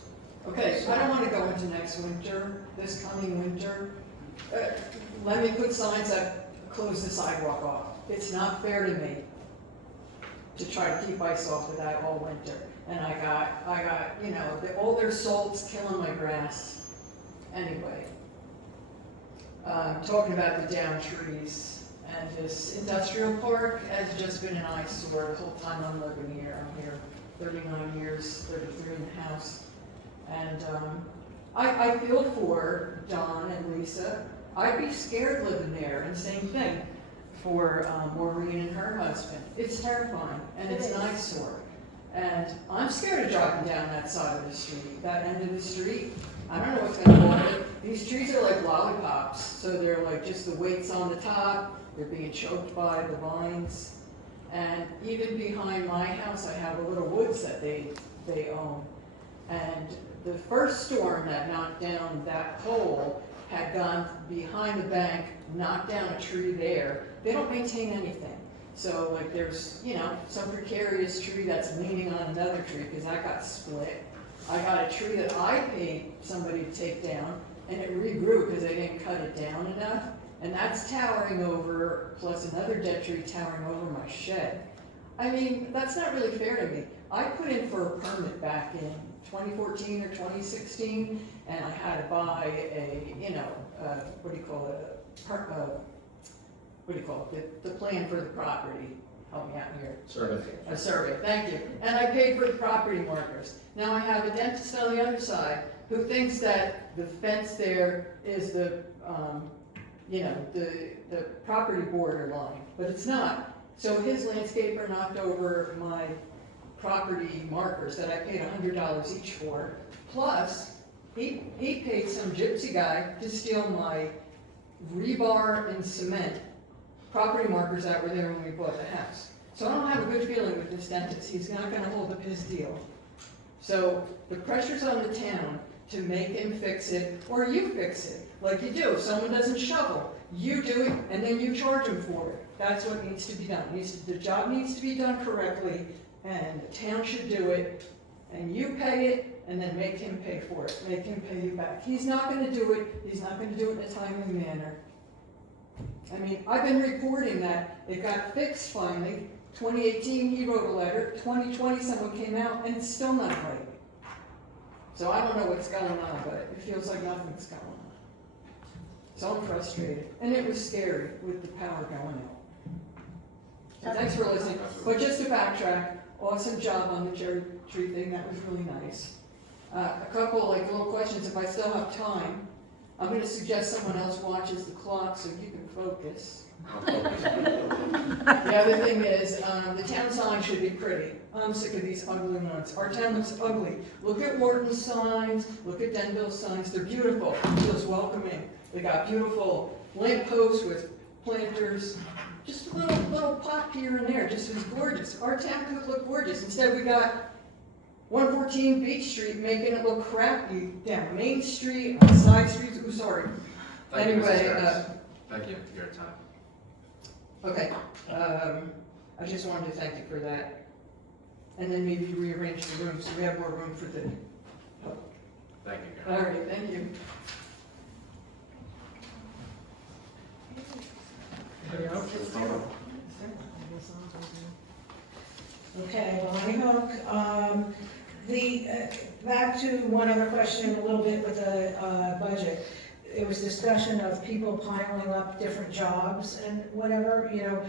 Okay, I don't want to go into next winter, this coming winter. Let me put signs that close the sidewalk off. It's not fair to me to try to keep ice off of that all winter. And I got, you know, all their salt's killing my grass. Anyway, talking about the down trees, and this industrial park has just been an eyesore the whole time I'm living here. I'm here 39 years, 33 in the house. And I feel for Don and Lisa. I'd be scared living there, and same thing for Maureen and her husband. It's terrifying, and it's an eyesore. And I'm scared of driving down that side of the street, that end of the street. I don't know what's going to happen. These trees are like lollipops, so they're like just the weights on the top. They're being choked by the vines. And even behind my house, I have a little woods that they own. And the first storm that knocked down that pole had gone behind the bank, knocked down a tree there. They don't maintain anything. So like there's, you know, some precarious tree that's leaning on another tree because that got split. I got a tree that I paid somebody to take down, and it regrew because they didn't cut it down enough. And that's towering over, plus another dead tree towering over my shed. I mean, that's not really fair to me. I put in for a permit back in 2014 or 2016, and I had to buy a, you know, what do you call it, the plan for the property. Help me out here. Survey. A survey, thank you. And I paid for the property markers. Now I have a dentist on the other side who thinks that the fence there is the, you know, the property border line, but it's not. So his landscaper knocked over my property markers that I paid $100 each for. Plus, he paid some gypsy guy to steal my rebar and cement property markers that were there when we bought the house. So I don't have a good feeling with this dentist. He's not going to hold up his deal. So the pressure's on the town to make him fix it, or you fix it, like you do. If someone doesn't shovel, you do it, and then you charge them for it. That's what needs to be done. The job needs to be done correctly, and the town should do it, and you pay it, and then make him pay for it. Make him pay you back. He's not going to do it. He's not going to do it in a timely manner. I mean, I've been reporting that it got fixed finally. 2018, he wrote a letter. 2020, someone came out, and it's still not right. So I don't know what's going on, but it feels like nothing's going on. So I'm frustrated. And it was scary with the power going out. So thanks for listening. But just to backtrack, awesome job on the cherry tree thing. That was really nice. A couple like little questions, if I still have time. I'm going to suggest someone else watches the clock so you can focus. The other thing is, the town sign should be pretty. I'm sick of these ugly ones. Our town looks ugly. Look at Wharton's signs, look at Denville's signs. They're beautiful. It feels welcoming. They got beautiful lamp posts with planters. Just a little pot here and there, just as gorgeous. Our town could look gorgeous. Instead, we got 114 Beach Street making it look crappy down Main Street, on side streets. Ooh, sorry. Thank you, Mrs. Anyway, Harris. Thank you for your time. okay. I just wanted to thank you for that. And then maybe rearrange the room so we have more room for the public. Thank you, Karen. All right, thank you. Anybody else? Okay, Bonnie Hook, back to one other question, a little bit with the budget. It was discussion of people piling up different jobs and whatever, you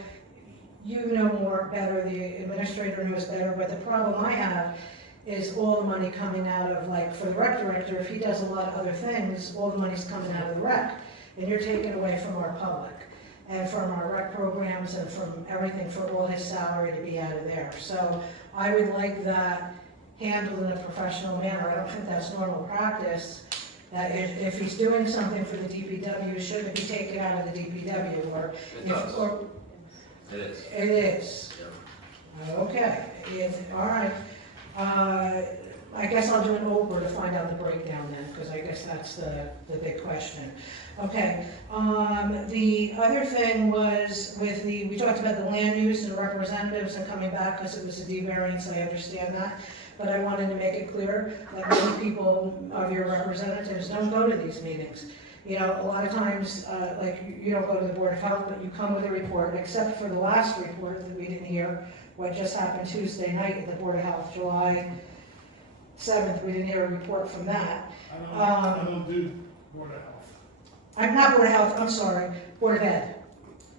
know more better, the administrator knows better, but the problem I have is all the money coming out of, like, for the rec director, if he does a lot of other things, all the money's coming out of the rec, and you're taking away from our public. and from our rec programs and from everything for all his salary to be out of there. So I would like that handled in a professional manner. I don't think that's normal practice, that if he's doing something for the DPW, should it be taken out of the DPW, or It does. It is. It is. Yep. Okay, all right. I guess I'll do an Oprah to find out the breakdown then, because I guess that's the big question. Okay, the other thing was with we talked about the land use and representatives and coming back because it was a D variance, I understand that. But I wanted to make it clear that many people of your representatives don't go to these meetings. You know, a lot of times, like, you don't go to the Board of Health, but you come with a report, except for the last report that we didn't hear, what just happened Tuesday night at the Board of Health, July 7th, we didn't hear a report from that. I don't do Board of Health. I'm not Board of Health, I'm sorry, Board of Ed.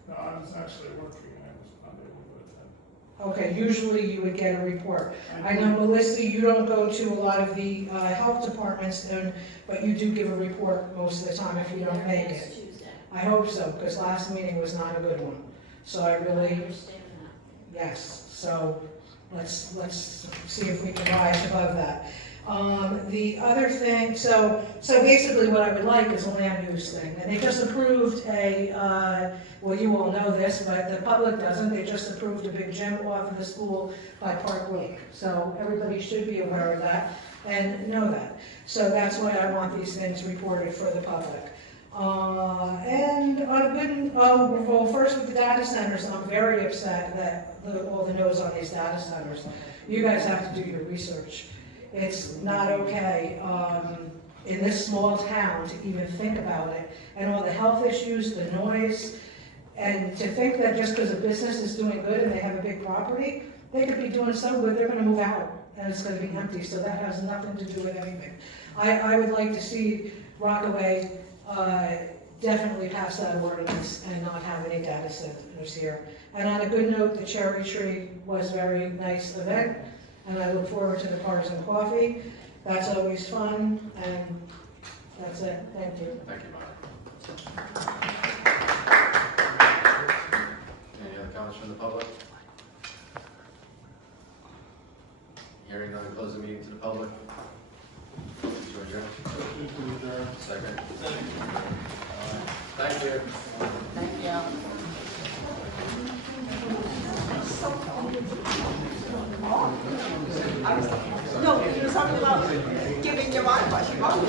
No, I was actually working, I was unable to attend. Okay, usually you would get a report. I know, Melissa, you don't go to a lot of the health departments, but you do give a report most of the time if you don't make it. Tuesday. I hope so, because last meeting was not a good one. So I really, understand that. yes, so let's see if we can rise above that. The other thing, so basically what I would like is a land use thing. And they just approved well, you all know this, but the public doesn't. They just approved a big gym off of the school by Park Lake. So everybody should be aware of that and know that. So that's why I want these things reported for the public. And well, first with the data centers, I'm very upset that all the no's on these data centers. You guys have to do your research. It's not okay in this small town to even think about it, and all the health issues, the noise, and to think that just because a business is doing good and they have a big property, they could be doing so good, they're gonna move out, and it's gonna be empty, so that has nothing to do with anything. I would like to see Rockaway definitely pass that ordinance and not have any data centers here. And on a good note, the cherry tree was a very nice event, and I look forward to the cars and coffee. That's always fun, and that's it. Thank you. Thank you, Mike. Any other comments from the public? Hearing none, close the meeting to the public. Motion to adjourn. Second. Thank you. Thank you. No, you were talking about giving your mind what you want.